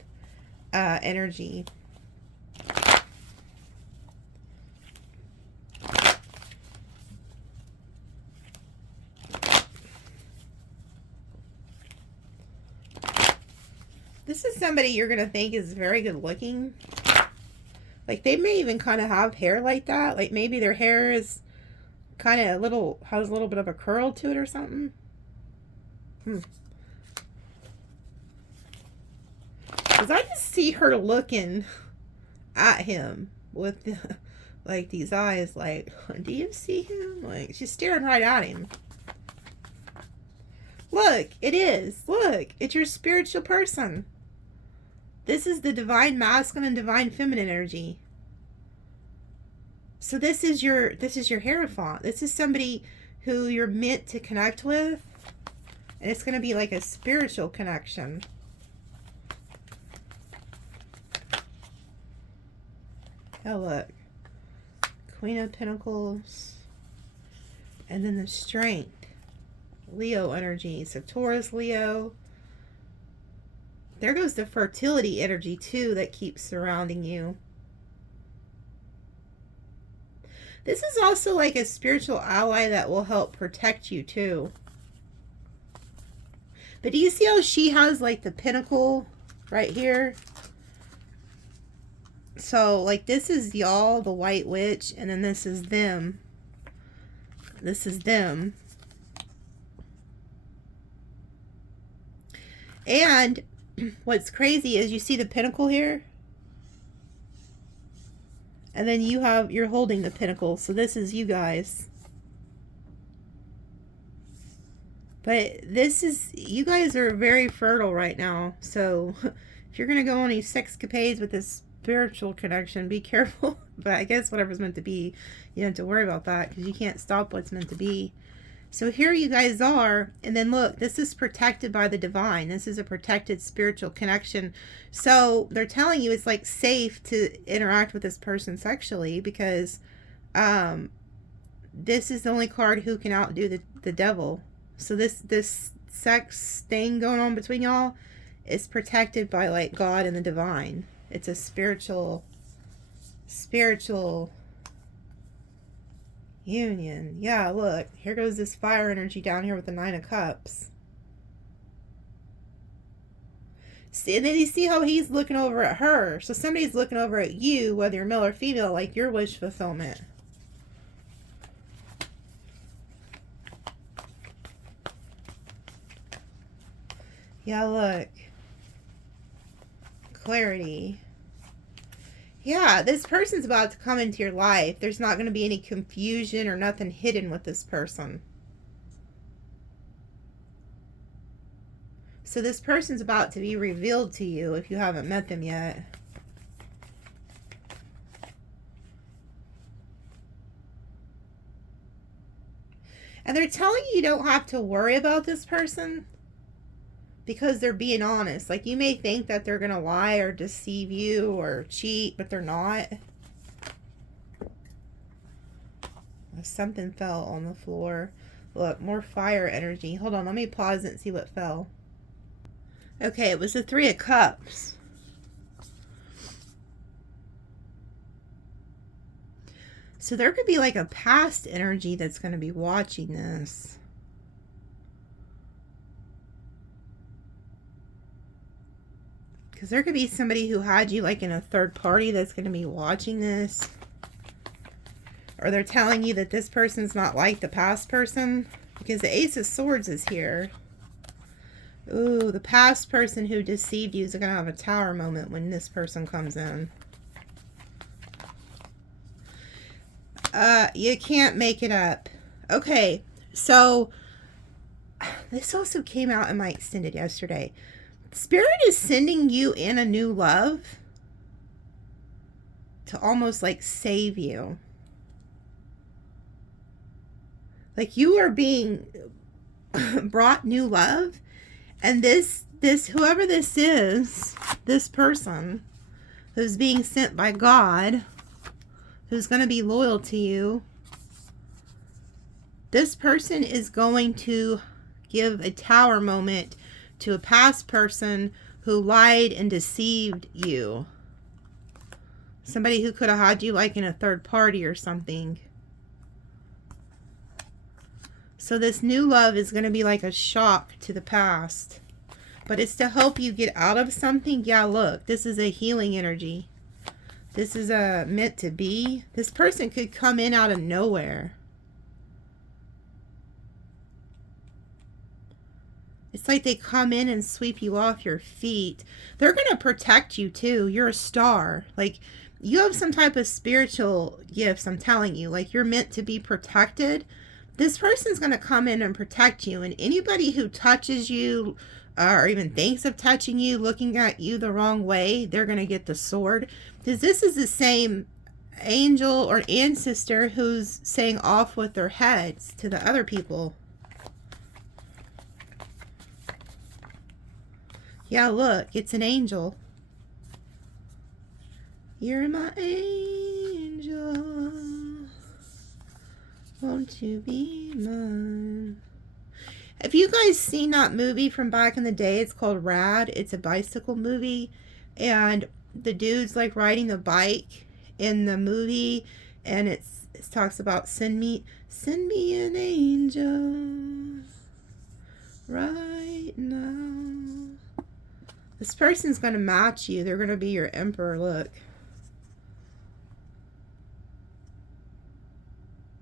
energy? This is somebody you're going to think is very good looking. Like, they may even kind of have hair like that. Like, maybe their hair is kind of has a little bit of a curl to it or something. Because I just see her looking at him with like these eyes like, do you see him? Like, she's staring right at him. Look, it is. Look, it's your spiritual person. This is the divine masculine and divine feminine energy. So this is your Hierophant. This is somebody who you're meant to connect with. And it's going to be like a spiritual connection. Oh, look. Queen of Pentacles. And then the Strength. Leo energy. So Taurus, Leo. There goes the fertility energy too that keeps surrounding you. This is also like a spiritual ally that will help protect you too. But do you see how she has like the pinnacle right here? So like this is y'all, the White Witch, and then this is them. This is them. And what's crazy is you see the pinnacle here? And then you're holding the pinnacle. So this is you guys. But you guys are very fertile right now. So if you're going to go on these sexcapades with this spiritual connection, be careful. But I guess whatever's meant to be, you don't have to worry about that because you can't stop what's meant to be. So here you guys are, and then look, this is protected by the divine. This is a protected spiritual connection. So they're telling you it's like safe to interact with this person sexually because this is the only card who can outdo the devil. So this sex thing going on between y'all is protected by like God and the divine. It's a spiritual union. Yeah, look, here goes this fire energy down here with the 9 of Cups. See, and then you see how he's looking over at her. So somebody's looking over at you, whether you're male or female, like your wish fulfillment. Yeah, look. Clarity. Yeah, this person's about to come into your life. There's not going to be any confusion or nothing hidden with this person. So this person's about to be revealed to you if you haven't met them yet. And they're telling you don't have to worry about this person because they're being honest. Like you may think that they're going to lie or deceive you or cheat, but they're not. Something fell on the floor. Look, more fire energy. Hold on, let me pause it and see what fell. Okay, it was the 3 of Cups. So there could be like a past energy that's going to be watching this. Because there could be somebody who had you like in a third party that's going to be watching this. Or they're telling you that this person's not like the past person. Because the Ace of Swords is here. Ooh, the past person who deceived you is going to have a tower moment when this person comes in. You can't make it up. Okay, so this also came out in my extended yesterday. Spirit is sending you in a new love to almost like save you. Like you are being brought new love, and this whoever this is, this person who's being sent by God, who's going to be loyal to you, this person is going to give a tower moment to a past person who lied and deceived you. Somebody who could have had you like in a third party or something. So this new love is going to be like a shock to the past. But it's to help you get out of something. Yeah, look, this is a healing energy. This is a meant to be. This person could come in out of nowhere. It's like they come in and sweep you off your feet. They're going to protect you too. You're a star. Like you have some type of spiritual gifts, I'm telling you. Like you're meant to be protected. This person's going to come in and protect you. And anybody who touches you or even thinks of touching you, looking at you the wrong way, they're going to get the sword. Because this is the same angel or ancestor who's saying off with their heads to the other people. Yeah, look, it's an angel. You're my angel. Won't you be mine? Have you guys seen that movie from back in the day? It's called Rad. It's a bicycle movie. And the dude's like riding the bike in the movie. And it talks about send me an angel right now. This person's going to match you. They're going to be your emperor. Look.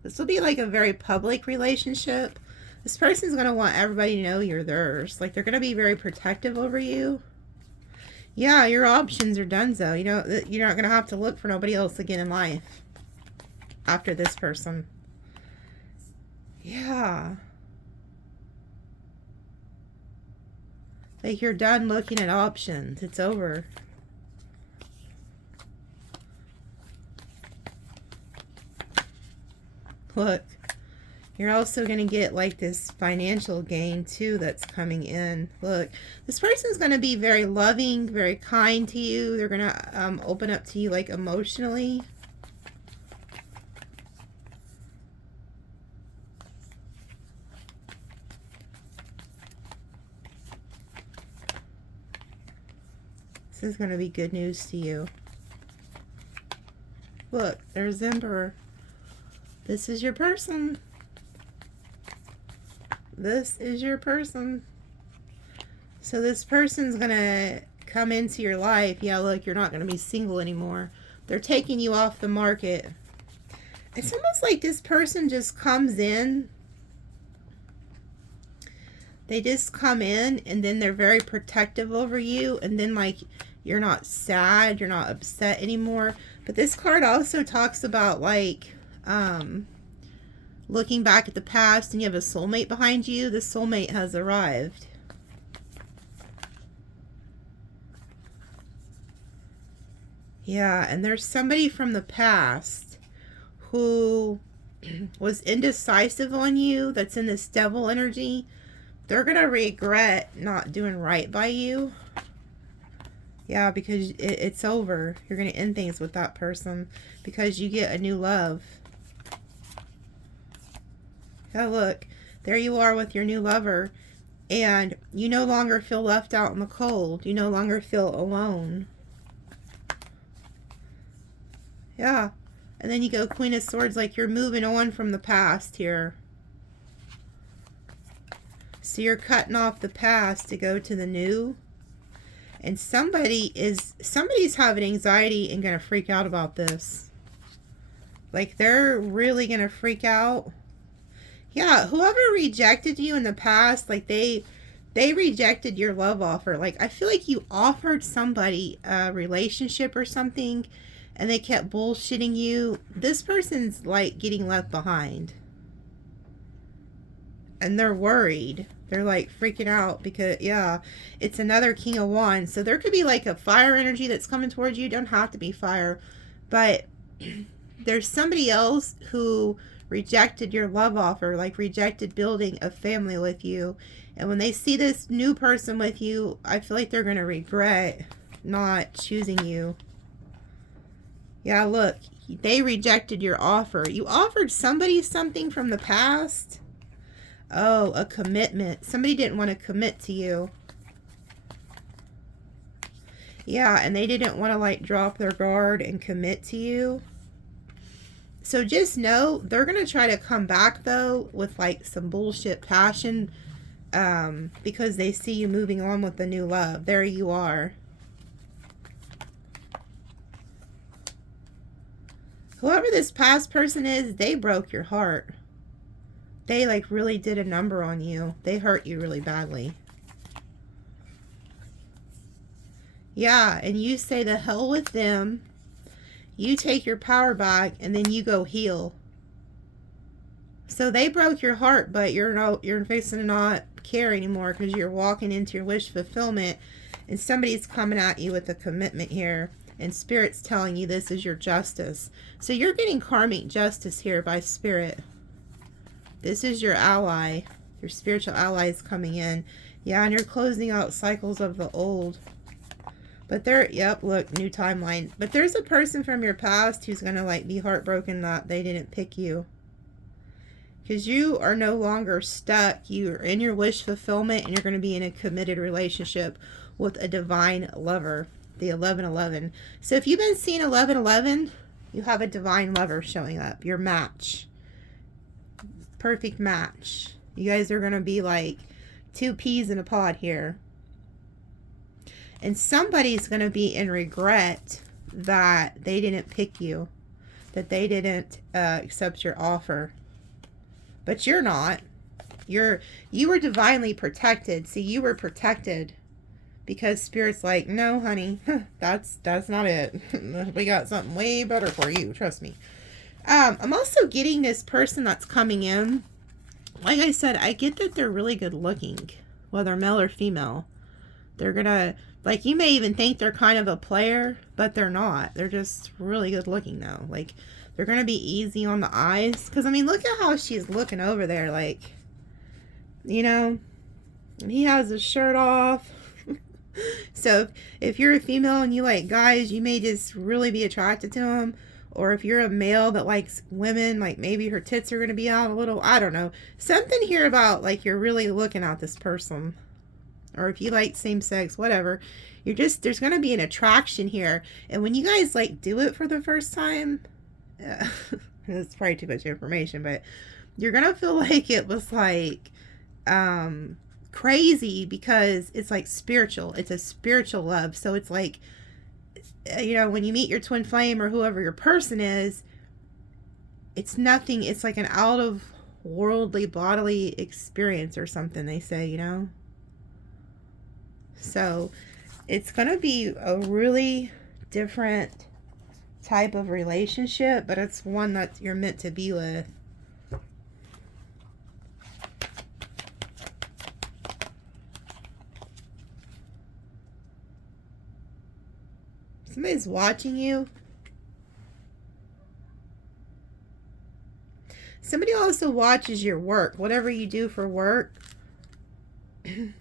This will be like a very public relationship. This person's going to want everybody to know you're theirs. Like, they're going to be very protective over you. Yeah, your options are donezo. You know, you're not going to have to look for nobody else again in life after this person. Yeah. Like, you're done looking at options. It's over. Look, you're also going to get like this financial gain too that's coming in. Look, this person's going to be very loving, very kind to you. They're going to open up to you like emotionally. This is going to be good news to you. Look, there's Emperor. This is your person. This is your person. So this person's going to come into your life. Yeah, look, you're not going to be single anymore. They're taking you off the market. It's almost like this person just comes in. They just come in and then they're very protective over you. And then like you're not sad. You're not upset anymore. But this card also talks about like looking back at the past and you have a soulmate behind you. The soulmate has arrived. Yeah, and there's somebody from the past who was indecisive on you, that's in this devil energy. They're going to regret not doing right by you. Yeah, because it's over. You're going to end things with that person because you get a new love. Yeah, look, there you are with your new lover, and you no longer feel left out in the cold. You no longer feel alone. Yeah, and then you go Queen of Swords, like you're moving on from the past here. So you're cutting off the past to go to the new. And somebody's having anxiety and going to freak out about this. Like they're really going to freak out. Yeah, whoever rejected you in the past, like they rejected your love offer. Like I feel like you offered somebody a relationship or something and they kept bullshitting you. This person's like getting left behind. And they're worried. They're like freaking out because, yeah, it's another King of Wands. So there could be like a fire energy that's coming towards you. You don't have to be fire. But there's somebody else who rejected your love offer, like rejected building a family with you. And when they see this new person with you, I feel like they're going to regret not choosing you. Yeah, look, they rejected your offer. You offered somebody something from the past. Oh, a commitment. Somebody didn't want to commit to you. Yeah, and they didn't want to like drop their guard and commit to you. So just know they're going to try to come back though with like some bullshit passion because they see you moving on with the new love. There you are. Whoever this past person is, they broke your heart. They like really did a number on you. They hurt you really badly. Yeah, and you say the hell with them. You take your power back and then you go heal. So they broke your heart, but you're facing to not care anymore because you're walking into your wish fulfillment and somebody's coming at you with a commitment here and Spirit's telling you this is your justice. So you're getting karmic justice here by Spirit. This is your ally. Your spiritual ally is coming in. Yeah, and you're closing out cycles of the old. But there, yep, look, new timeline. But there's a person from your past who's going to like be heartbroken that they didn't pick you. Because you are no longer stuck. You're in your wish fulfillment and you're going to be in a committed relationship with a divine lover. The 1111. So if you've been seeing 1111, you have a divine lover showing up. Your match. Perfect match. You guys are going to be like two peas in a pod here. And somebody's going to be in regret that they didn't pick you, that they didn't accept your offer. But you're not. You were divinely protected. See, you were protected because Spirit's like, no, honey, that's not it. We got something way better for you. Trust me. I'm also getting this person that's coming in. Like I said, I get that they're really good looking, whether male or female. They're gonna, like, you may even think they're kind of a player, but they're not. They're just really good looking though. Like, they're gonna be easy on the eyes. Because, I mean, look at how she's looking over there. Like, you know, and he has his shirt off. So, if you're a female and you like guys, you may just really be attracted to him. Or if you're a male that likes women, like maybe her tits are going to be out a little. I don't know. Something here about, like, you're really looking at this person. Or if you like same sex, whatever, you're just, there's going to be an attraction here. And when you guys like do it for the first time, it's probably too much information, but you're going to feel like it was like crazy, because it's like spiritual. It's a spiritual love. So it's like, you know, when you meet your twin flame or whoever your person is, it's nothing. It's like an out of worldly bodily experience or something, they say, you know. So it's going to be a really different type of relationship, but it's one that you're meant to be with. Somebody's watching you. Somebody also watches your work, whatever you do for work.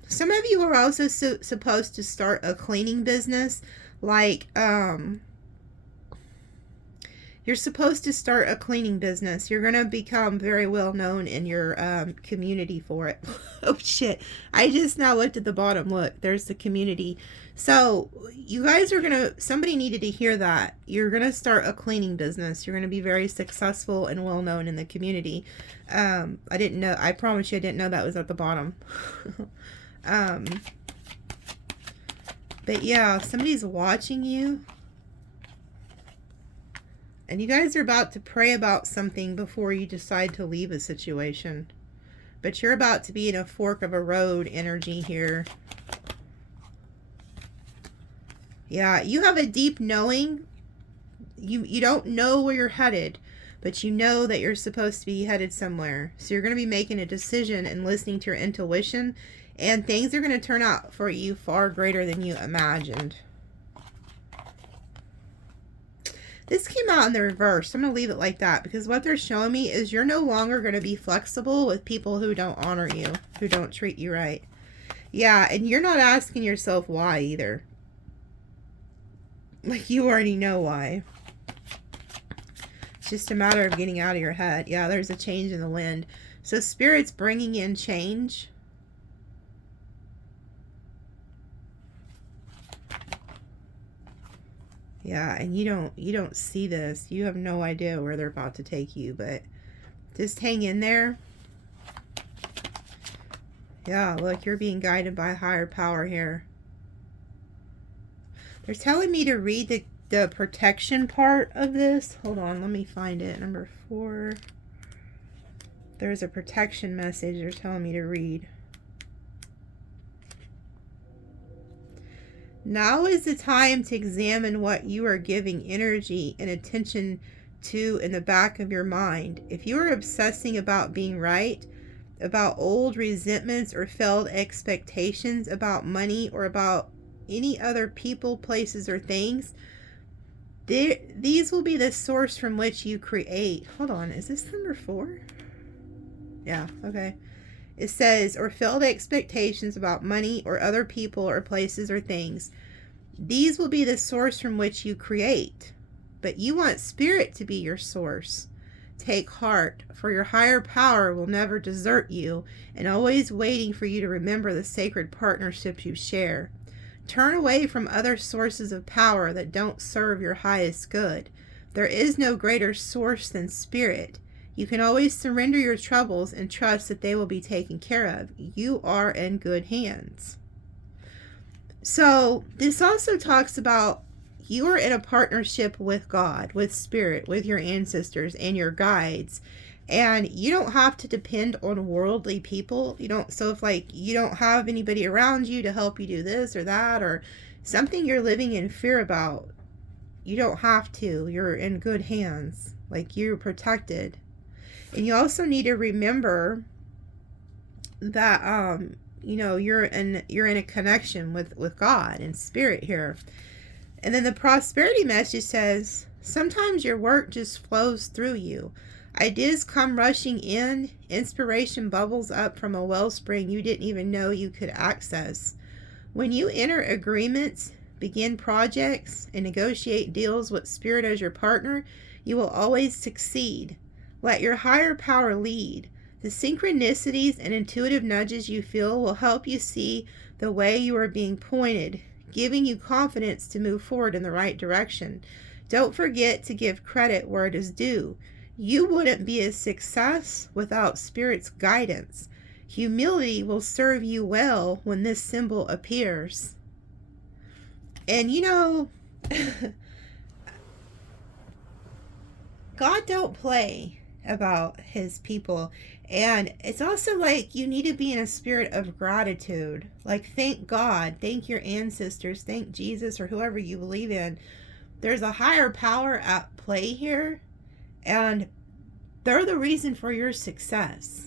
Some of you are also supposed to start a cleaning business, like you're supposed to start a cleaning business. You're going to become very well known in your community for it. Oh shit, I just now looked at the bottom. Look, there's the community. So you guys are going to, somebody needed to hear that. You're going to start a cleaning business. You're going to be very successful and well known in the community. I didn't know, I promise you I didn't know that was at the bottom. But yeah, somebody's watching you. And you guys are about to pray about something before you decide to leave a situation. But you're about to be in a fork of a road energy here. Yeah, you have a deep knowing. You don't know where you're headed, but you know that you're supposed to be headed somewhere. So you're going to be making a decision and listening to your intuition, and things are going to turn out for you far greater than you imagined. This came out in the reverse. I'm going to leave it like that, because what they're showing me is you're no longer going to be flexible with people who don't honor you, who don't treat you right. Yeah, and you're not asking yourself why either. Like, you already know why. It's just a matter of getting out of your head. Yeah, there's a change in the wind. So Spirit's bringing in change. Yeah, and you don't see this. You have no idea where they're about to take you, but just hang in there. Yeah, look, you're being guided by a higher power here. They're telling me to read the protection part of this. Hold on, let me find it. Number 4. There's a protection message they're telling me to read. Now is the time to examine what you are giving energy and attention to in the back of your mind. If you are obsessing about being right, about old resentments or failed expectations, about money, or about any other people, places, or things, these will be the source from which you create. Hold on, is this number 4? Yeah, okay. It says, or failed expectations about money or other people or places or things. These will be the source from which you create. But you want Spirit to be your source. Take heart, for your higher power will never desert you, and always waiting for you to remember the sacred partnerships you share. Turn away from other sources of power that don't serve your highest good. There is no greater source than Spirit. You can always surrender your troubles and trust that they will be taken care of. You are in good hands. So this also talks about you are in a partnership with God, with spirit, with your ancestors and your guides. And you don't have to depend on worldly people. You don't, so if like you don't have anybody around you to help you do this or that, or something you're living in fear about, you don't have to. You're in good hands. Like, you're protected. And you also need to remember that you know, you're in a connection with God and spirit here. And then the prosperity message says, sometimes your work just flows through you. Ideas come rushing in. Inspiration bubbles up from a wellspring you didn't even know you could access. When you enter agreements, begin projects, and negotiate deals with spirit as your partner, you will always succeed. Let your higher power lead. The synchronicities and intuitive nudges you feel will help you see the way you are being pointed, giving you confidence to move forward in the right direction. Don't forget to give credit where it is due. You wouldn't be a success without Spirit's guidance. Humility will serve you well when this symbol appears. And you know, God don't play about his people. And it's also like you need to be in a spirit of gratitude. Like, thank God, thank your ancestors, thank Jesus or whoever you believe in. There's a higher power at play here, and they're the reason for your success.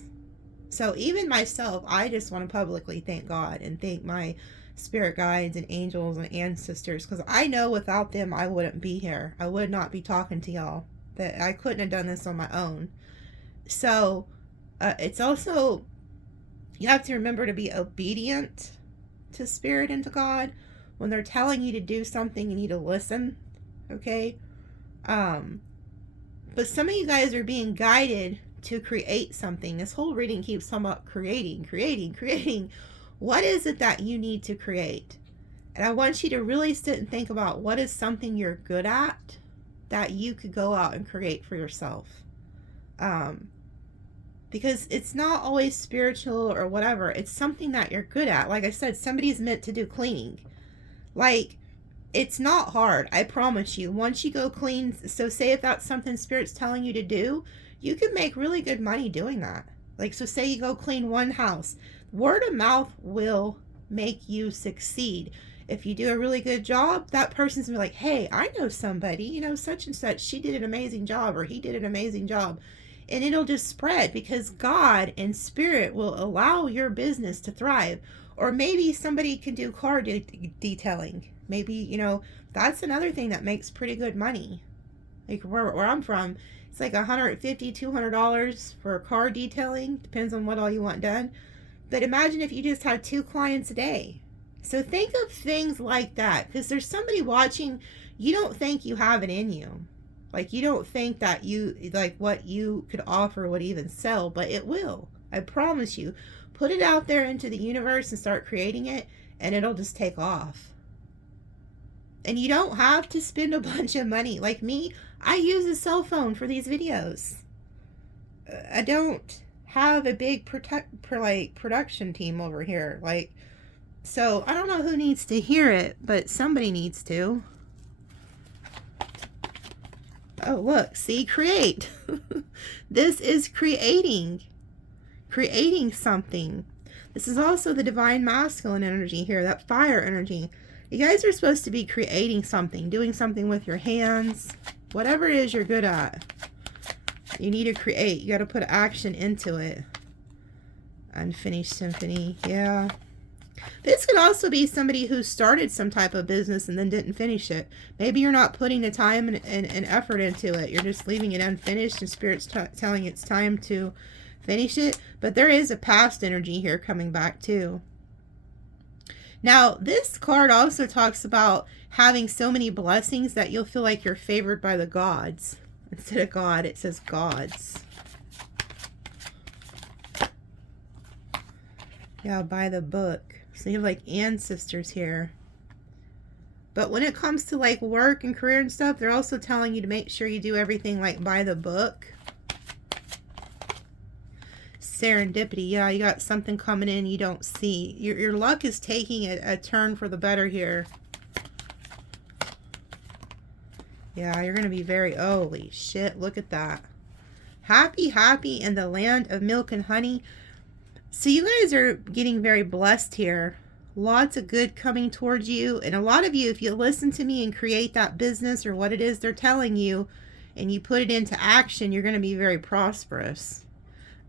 So even myself, I just want to publicly thank God and thank my spirit guides and angels and ancestors, because I know without them I wouldn't be here. I would not be talking to y'all. That I couldn't have done this on my own. So it's also, you have to remember to be obedient to spirit and to God. When they're telling you to do something, you need to listen. Okay? But some of you guys are being guided to create something. This whole reading keeps talking about creating. What is it that you need to create? And I want you to really sit and think about what is something you're good at that you could go out and create for yourself. Because it's not always spiritual or whatever. It's something that you're good at. Like I said, somebody's meant to do cleaning. Like, it's not hard. I promise you. Once you go clean, so say if that's something Spirit's telling you to do, you can make really good money doing that. Like, so say you go clean one house. Word of mouth will make you succeed. If you do a really good job, that person's gonna be like, hey, I know somebody, you know, such and such, she did an amazing job, or he did an amazing job. And it'll just spread, because God and Spirit will allow your business to thrive. Or maybe somebody can do car detailing. Maybe, you know, that's another thing that makes pretty good money. Like where I'm from, it's like $150, $200 for car detailing. Depends on what all you want done. But imagine if you just had 2 clients a day. So think of things like that, because there's somebody watching. You don't think you have it in you. Like, you don't think that you, like, what you could offer would even sell, but it will. I promise you. Put it out there into the universe and start creating it, and it'll just take off. And you don't have to spend a bunch of money. Like me, I use a cell phone for these videos. I don't have a big production team over here. Like, so I don't know who needs to hear it, but somebody needs to. Oh, look, see, create. This is creating something. This is also the divine masculine energy here, that fire energy. You guys are supposed to be creating something, doing something with your hands, whatever it is you're good at. You need to create. You got to put action into it. Unfinished symphony, yeah. This could also be somebody who started some type of business and then didn't finish it. Maybe you're not putting the time and effort into it. You're just leaving it unfinished, and Spirit's telling you it's time to finish it. But there is a past energy here coming back too. Now, this card also talks about having so many blessings that you'll feel like you're favored by the gods. Instead of God, it says gods. Yeah, by the book. So you have like ancestors here. But when it comes to like work and career and stuff, they're also telling you to make sure you do everything like by the book. serendipity. Yeah, you got something coming in you don't see. Your luck is taking a turn for the better here. Yeah, you're going to be very, holy shit, look at that. Happy, happy in the land of milk and honey. So you guys are getting very blessed here. Lots of good coming towards you. And a lot of you, if you listen to me and create that business or what it is they're telling you, and you put it into action, you're going to be very prosperous.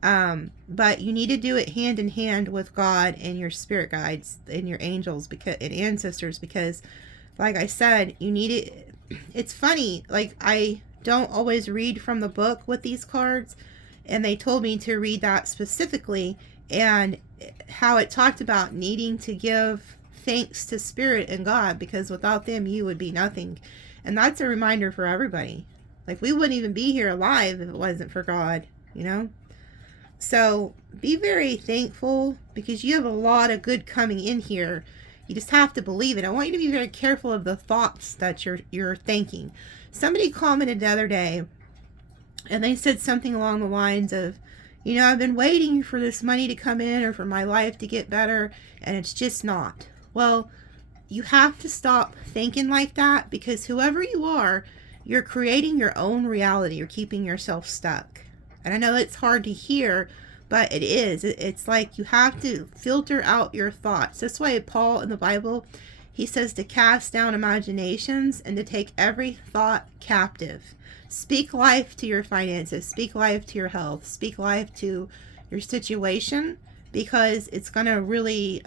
But you need to do it hand in hand with God and your spirit guides and your angels and ancestors, because like I said, you need it. It's funny, like I don't always read from the book with these cards, and they told me to read that specifically, and how it talked about needing to give thanks to spirit and God, because without them you would be nothing. And that's a reminder for everybody. Like, we wouldn't even be here alive if it wasn't for God, you know? So be very thankful, because you have a lot of good coming in here. You just have to believe it. I want you to be very careful of the thoughts that you're thinking. Somebody commented the other day, and they said something along the lines of, you know, I've been waiting for this money to come in or for my life to get better, and it's just not. Well, you have to stop thinking like that, because whoever you are, you're creating your own reality. You're keeping yourself stuck. And I know it's hard to hear, but it is. It's like you have to filter out your thoughts. That's why Paul in the Bible, he says to cast down imaginations and to take every thought captive. Speak life to your finances. Speak life to your health. Speak life to your situation, because it's going to really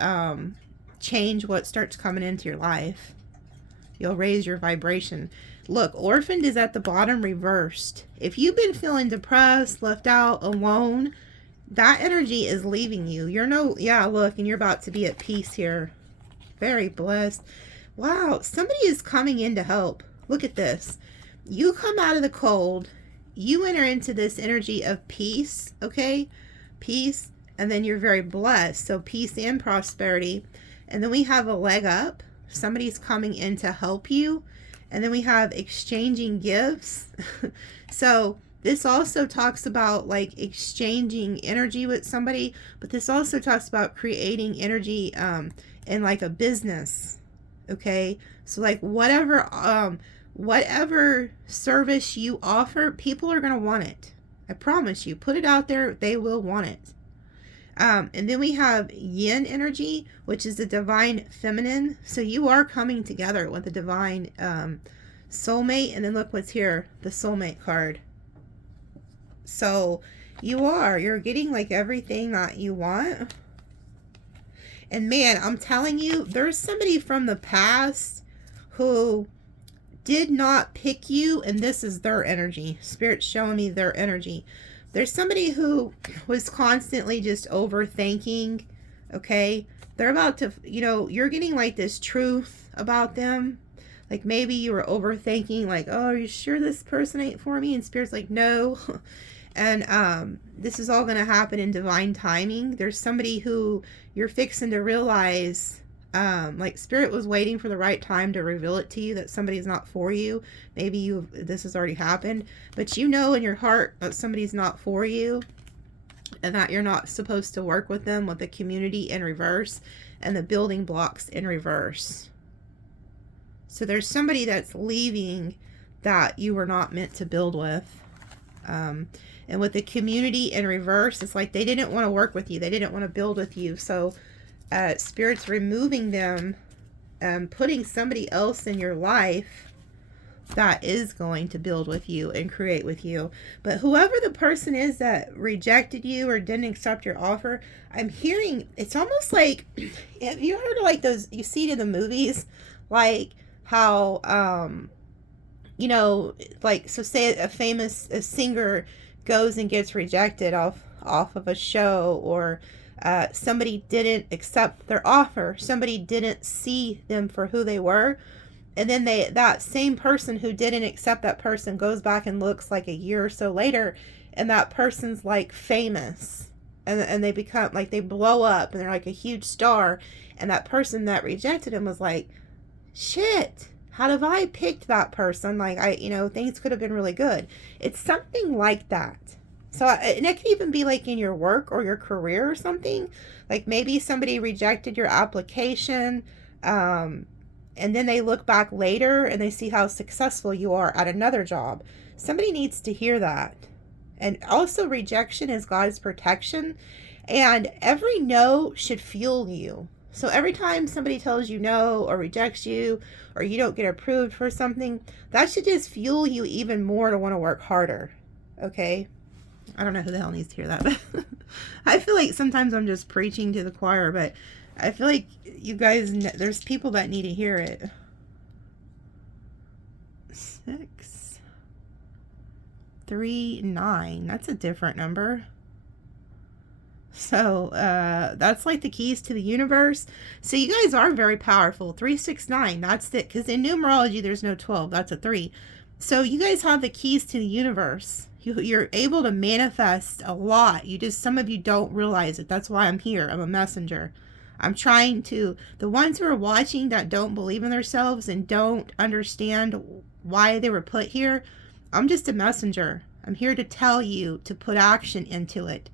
change what starts coming into your life. You'll raise your vibration. Look, orphaned is at the bottom reversed. If you've been feeling depressed, left out, alone, that energy is leaving you. Look, and you're about to be at peace here. Very blessed. Wow, somebody is coming in to help. Look at this. You come out of the cold. You enter into this energy of peace, okay? Peace, and then you're very blessed. So peace and prosperity. And then we have a leg up. Somebody's coming in to help you. And then we have exchanging gifts. So this also talks about like exchanging energy with somebody, but this also talks about creating energy in like a business. Okay, so like whatever service you offer, people are gonna want it. I promise you. Put it out there, they will want it. And then we have yin energy, which is the divine feminine. So you are coming together with the divine soulmate. And then look what's here, the soulmate card. So you're getting like everything that you want. And man, I'm telling you, there's somebody from the past who did not pick you, and this is their energy. Spirit's showing me their energy. There's somebody who was constantly just overthinking, okay? They're about to, you're getting like this truth about them. Like maybe you were overthinking, like, oh, are you sure this person ain't for me? And Spirit's like, no. And this is all going to happen in divine timing. There's somebody who you're fixing to realize, like Spirit was waiting for the right time to reveal it to you that somebody's not for you. Maybe this has already happened, but you know in your heart that somebody's not for you, and that you're not supposed to work with them, with the community in reverse and the building blocks in reverse. So there's somebody that's leaving that you were not meant to build with. And with the community in reverse, it's like they didn't want to work with you. They didn't want to build with you. So Spirit's removing them and putting somebody else in your life that is going to build with you and create with you. But whoever the person is that rejected you or didn't accept your offer, I'm hearing, it's almost like, have you heard of like those, you see it in the movies, like how, like, so say a singer goes and gets rejected off of a show, or somebody didn't accept their offer, somebody didn't see them for who they were, and then that same person who didn't accept that person goes back and looks like a year or so later, and that person's like famous, and they become like, they blow up and they're like a huge star, and that person that rejected him was like, shit, how have I picked that person? Like, things could have been really good. It's something like that. So, and it could even be like in your work or your career or something. Like maybe somebody rejected your application, and then they look back later and they see how successful you are at another job. Somebody needs to hear that. And also, rejection is God's protection. And every no should fuel you. So every time somebody tells you no or rejects you or you don't get approved for something, that should just fuel you even more to want to work harder. Okay? I don't know who the hell needs to hear that, but I feel like sometimes I'm just preaching to the choir, but I feel like you guys, there's people that need to hear it. 6, 3, 9. That's a different number. So that's like the keys to the universe. So you guys are very powerful. 3, 6, 9. That's it. Because in numerology, there's no 12. That's a 3. So you guys have the keys to the universe. You're able to manifest a lot. Some of you don't realize it. That's why I'm here. I'm a messenger. I'm trying to, the ones who are watching that don't believe in themselves and don't understand why they were put here, I'm just a messenger. I'm here to tell you to put action into it.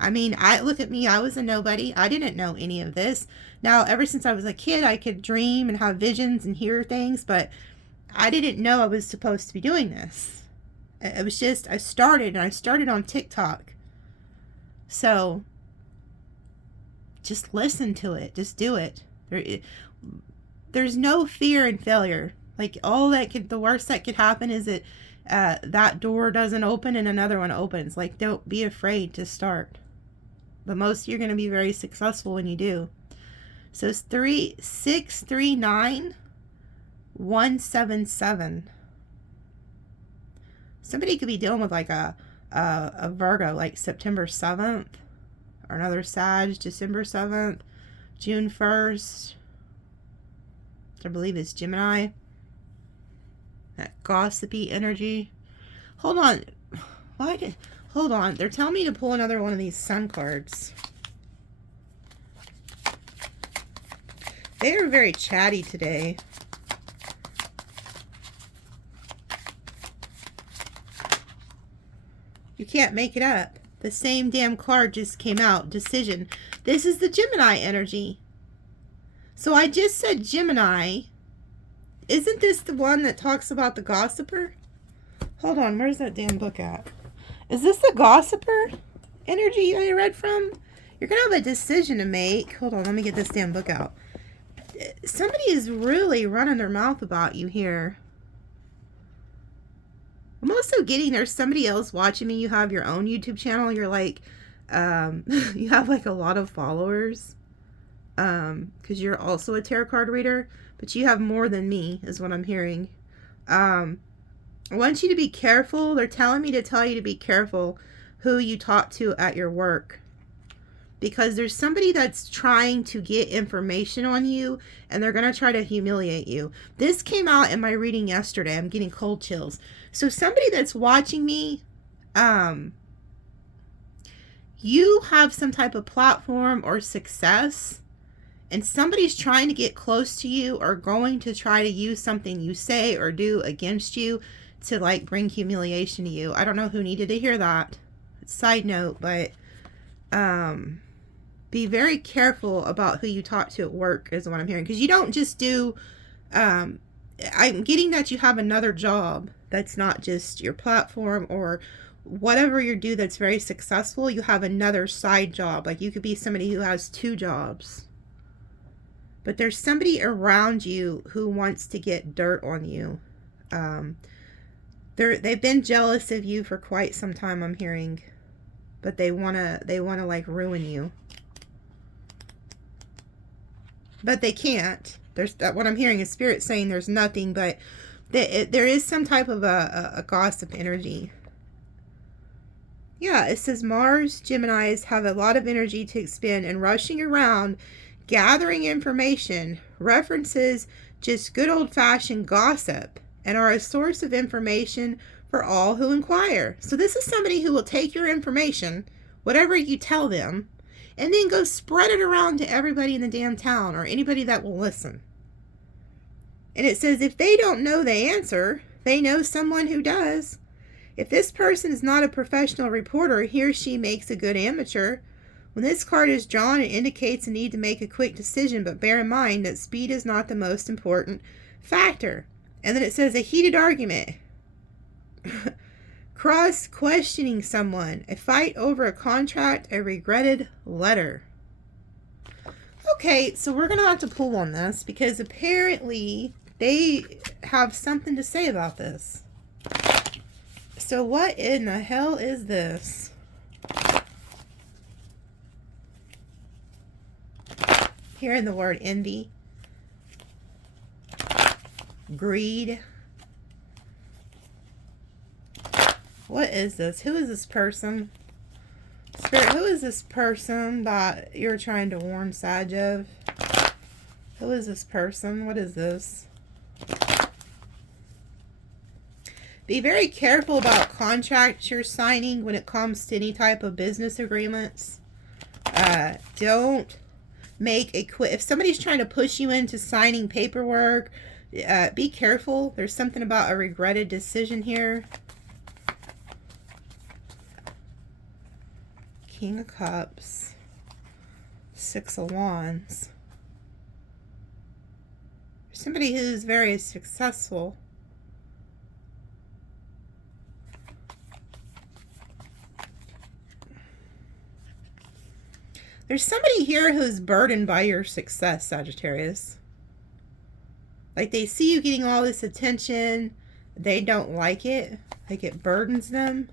I mean, look at me. I was a nobody. I didn't know any of this. Now, ever since I was a kid, I could dream and have visions and hear things, but I didn't know I was supposed to be doing this. It was just, I started on TikTok. So, just listen to it. Just do it. There's no fear in failure. Like, the worst that could happen is that that door doesn't open and another one opens. Like, don't be afraid to start. But most of you are going to be very successful when you do. So it's 3, 6, 3, 9, 1, 7, 7. Somebody could be dealing with like a Virgo, like September 7th, or another Sag, December 7th, June 1st. I believe it's Gemini. That gossipy energy. Hold on. Hold on. They're telling me to pull another one of these sun cards. They are very chatty today. You can't make it up. The same damn card just came out. Decision. This is the Gemini energy. So I just said Gemini. Isn't this the one that talks about the gossiper? Hold on. Where's that damn book at? Is this the gossiper energy I read from? You're going to have a decision to make. Hold on. Let me get this damn book out. Somebody is really running their mouth about you here. I'm also getting there's somebody else watching me. You have your own YouTube channel. You're like, you have like a lot of followers. Because you're also a tarot card reader. But you have more than me, is what I'm hearing. I want you to be careful. They're telling me to tell you to be careful who you talk to at your work. Because there's somebody that's trying to get information on you, and they're going to try to humiliate you. This came out in my reading yesterday. I'm getting cold chills. So somebody that's watching me, you have some type of platform or success, and somebody's trying to get close to you or going to try to use something you say or do against you to like bring humiliation to you. I don't know who needed to hear that. Side note, but be very careful about who you talk to at work is what I'm hearing. Because you don't just do, I'm getting that you have another job that's not just your platform or whatever you do that's very successful. You have another side job. Like you could be somebody who has 2 jobs. But there's somebody around you who wants to get dirt on you. They've been jealous of you for quite some time, I'm hearing. But they wanna like ruin you. But they can't. There's what I'm hearing is Spirit saying there's nothing, but there is some type of a gossip energy. Yeah, it says Mars Geminis have a lot of energy to expend and rushing around, gathering information, references just good old-fashioned gossip, and are a source of information for all who inquire. So this is somebody who will take your information, whatever you tell them, and then go spread it around to everybody in the damn town or anybody that will listen. And it says if they don't know the answer, they know someone who does. If this person is not a professional reporter, he or she makes a good amateur. When this card is drawn, it indicates a need to make a quick decision, but bear in mind that speed is not the most important factor. And then it says a heated argument. Cross-questioning someone. A fight over a contract. A regretted letter. Okay, so we're going to have to pull on this because apparently they have something to say about this. So what in the hell is this? Hearing the word envy, greed. What is this? Who is this person? Spirit, who is this person that you're trying to warn Sag of? Who is this person? What is this? Be very careful about contracts you're signing when it comes to any type of business agreements. Don't make a quit. If somebody's trying to push you into signing paperwork, be careful. There's something about a regretted decision here. King of Cups, 6 of Wands. Somebody who's very successful. There's somebody here who's burdened by your success, Sagittarius. Like they see you getting all this attention. They don't like it. Like it burdens them.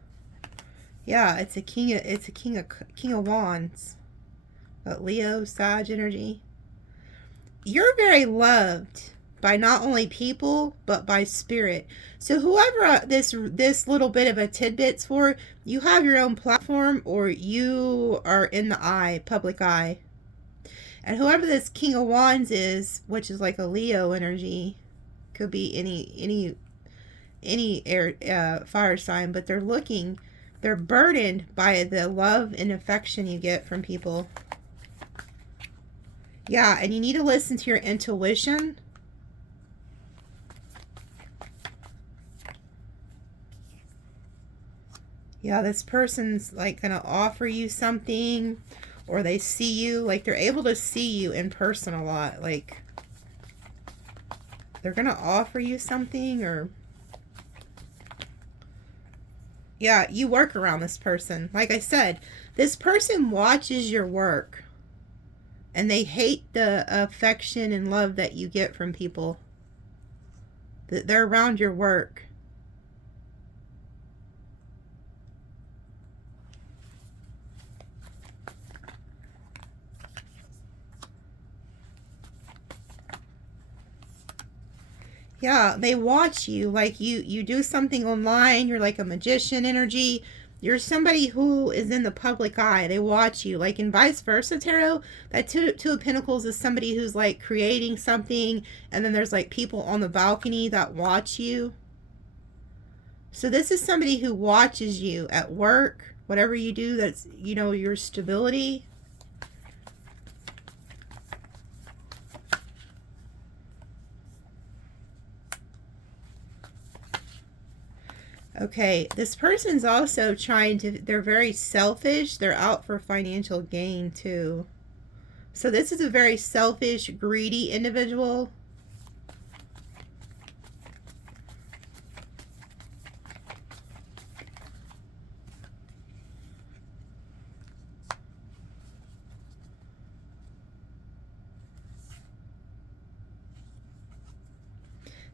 Yeah, it's a king of Wands. But Leo, Sag energy. You're very loved by not only people, but by spirit. So whoever this little bit of a tidbit's for, you have your own platform or you are in the eye, public eye. And whoever this King of Wands is, which is like a Leo energy, could be any air fire sign, but they're burdened by the love and affection you get from people. Yeah, and you need to listen to your intuition. Yeah, this person's like going to offer you something, or they see you, like they're able to see you in person a lot. Like they're going to offer you something, or yeah, you work around this person. Like I said, this person watches your work and they hate the affection and love that you get from people. They're around your work. Yeah, they watch you. Like you do something online, you're like a magician energy. You're somebody who is in the public eye. They watch you. Like in vice versa, tarot, that two of Pentacles is somebody who's like creating something, and then there's like people on the balcony that watch you. So this is somebody who watches you at work, whatever you do, that's, you know, your stability. Okay, this person's also trying to, they're very selfish. They're out for financial gain too. So this is a very selfish, greedy individual.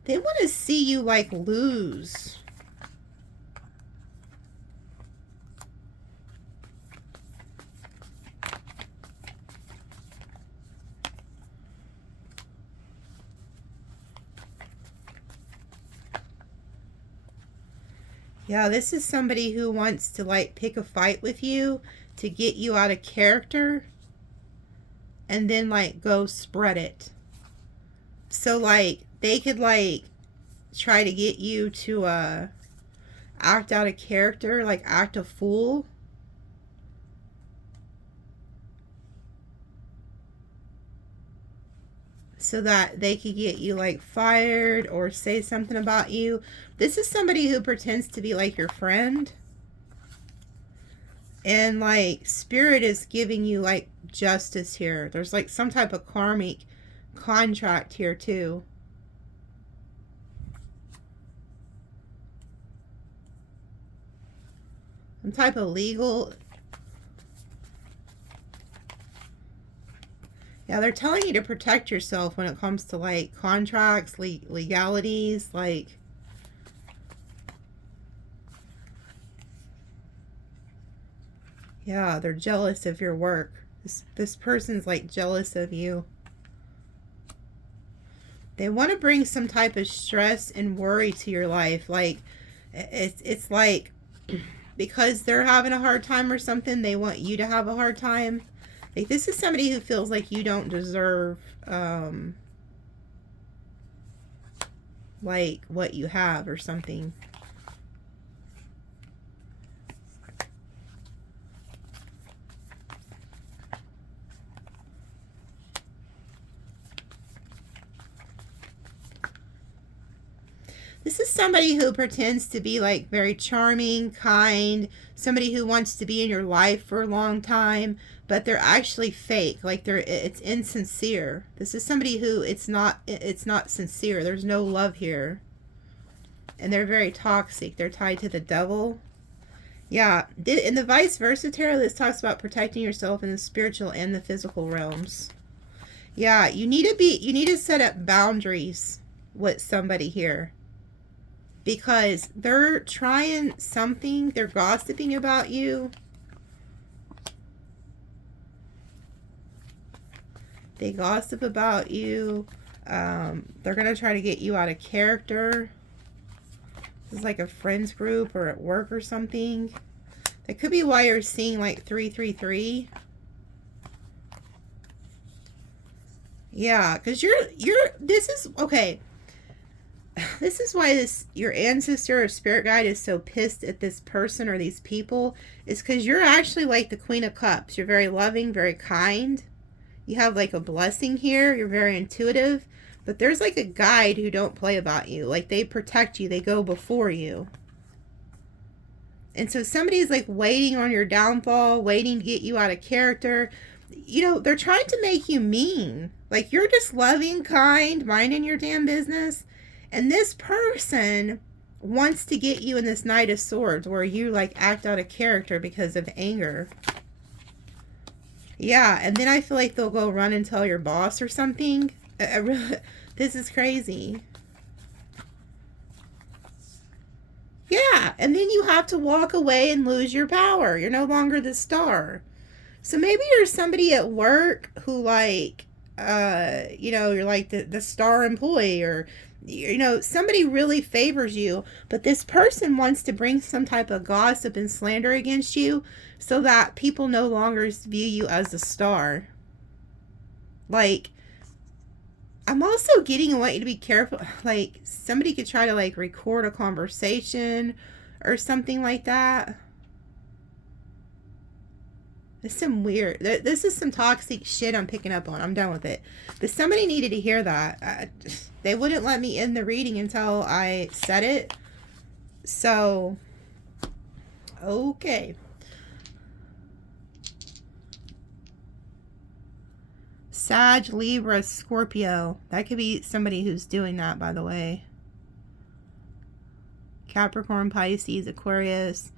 They want to see you like lose. Yeah, this is somebody who wants to like pick a fight with you to get you out of character and then like go spread it. So like they could like try to get you to act out of character, like act a fool. so that they could get you like fired or say something about you. This is somebody who pretends to be like your friend. And like spirit is giving you like justice here. There's like some type of karmic contract here too. Some type of legal. Yeah, they're telling you to protect yourself when it comes to like contracts, legalities, like. Yeah, they're jealous of your work. This person's like jealous of you. They want to bring some type of stress and worry to your life. Like, it's like, because they're having a hard time or something, they want you to have a hard time. Like, this is somebody who feels like you don't deserve, like, what you have or something. This is somebody who pretends to be like very charming, kind, somebody who wants to be in your life for a long time, but they're actually fake. Like it's insincere. This is somebody who it's not sincere. There's no love here. And they're very toxic. They're tied to the devil. Yeah, in the vice versa tarot, this talks about protecting yourself in the spiritual and the physical realms. Yeah, you need to set up boundaries with somebody here. Because they're trying something. They're gossiping about you. They gossip about you. They're going to try to get you out of character. This is like a friends group or at work or something. That could be why you're seeing like 333. Yeah, because this is, okay. This is why your ancestor or spirit guide is so pissed at this person or these people. Is because you're actually like the Queen of Cups. You're very loving, very kind. You have like a blessing here. You're very intuitive. But there's like a guide who don't play about you. Like they protect you. They go before you. And so somebody's like waiting on your downfall, waiting to get you out of character. You know, they're trying to make you mean. Like you're just loving, kind, minding your damn business. And this person wants to get you in this Knight of Swords where you like act out of character because of anger. Yeah, and then I feel like they'll go run and tell your boss or something. This is crazy. Yeah, and then you have to walk away and lose your power. You're no longer the star. So maybe you're somebody at work who like, you know, you're like the star employee, or you know, somebody really favors you, but this person wants to bring some type of gossip and slander against you so that people no longer view you as a star. Like, I'm also getting, I want you to be careful, like, somebody could try to, like, record a conversation or something like that. This is some weird, this is some toxic shit I'm picking up on. I'm done with it. But somebody needed to hear that. They wouldn't let me end the reading until I said it. So, okay. Sag, Libra, Scorpio. That could be somebody who's doing that, by the way. Capricorn, Pisces, Aquarius,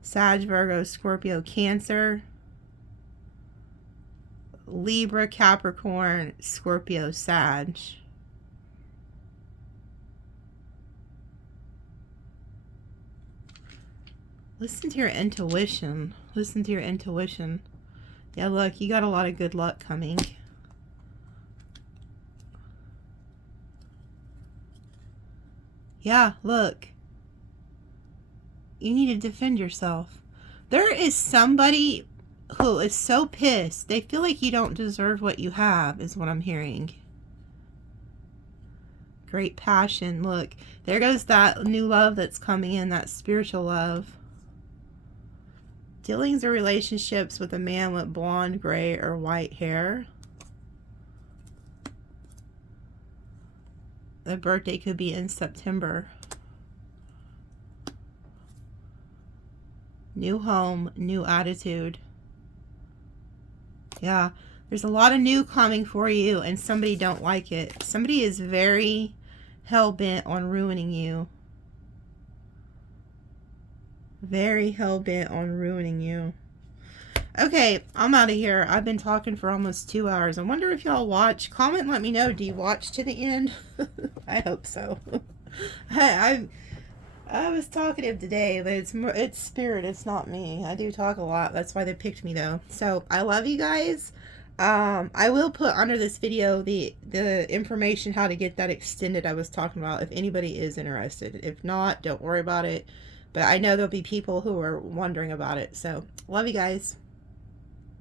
Sag, Virgo, Scorpio, Cancer. Libra, Capricorn, Scorpio, Sag. Listen to your intuition. Listen to your intuition. Yeah, look, you got a lot of good luck coming. Yeah, look. You need to defend yourself. There is somebody who is so pissed. They feel like you don't deserve what you have, is what I'm hearing. Great passion. Look, there goes that new love that's coming in, that spiritual love. Dealings or relationships with a man with blonde, gray, or white hair. The birthday could be in September. New home, new attitude. Yeah, there's a lot of new coming for you, and somebody don't like it. Somebody is very hell-bent on ruining you. Very hell-bent on ruining you. Okay, I'm out of here. I've been talking for almost 2 hours. I wonder if y'all watch. Comment and let me know. Do you watch to the end? I hope so. I was talkative today, but it's spirit. It's not me. I do talk a lot. That's why they picked me, though. So I love you guys. I will put under this video the information how to get that extended I was talking about if anybody is interested. If not, don't worry about it. But I know there'll be people who are wondering about it. So love you guys.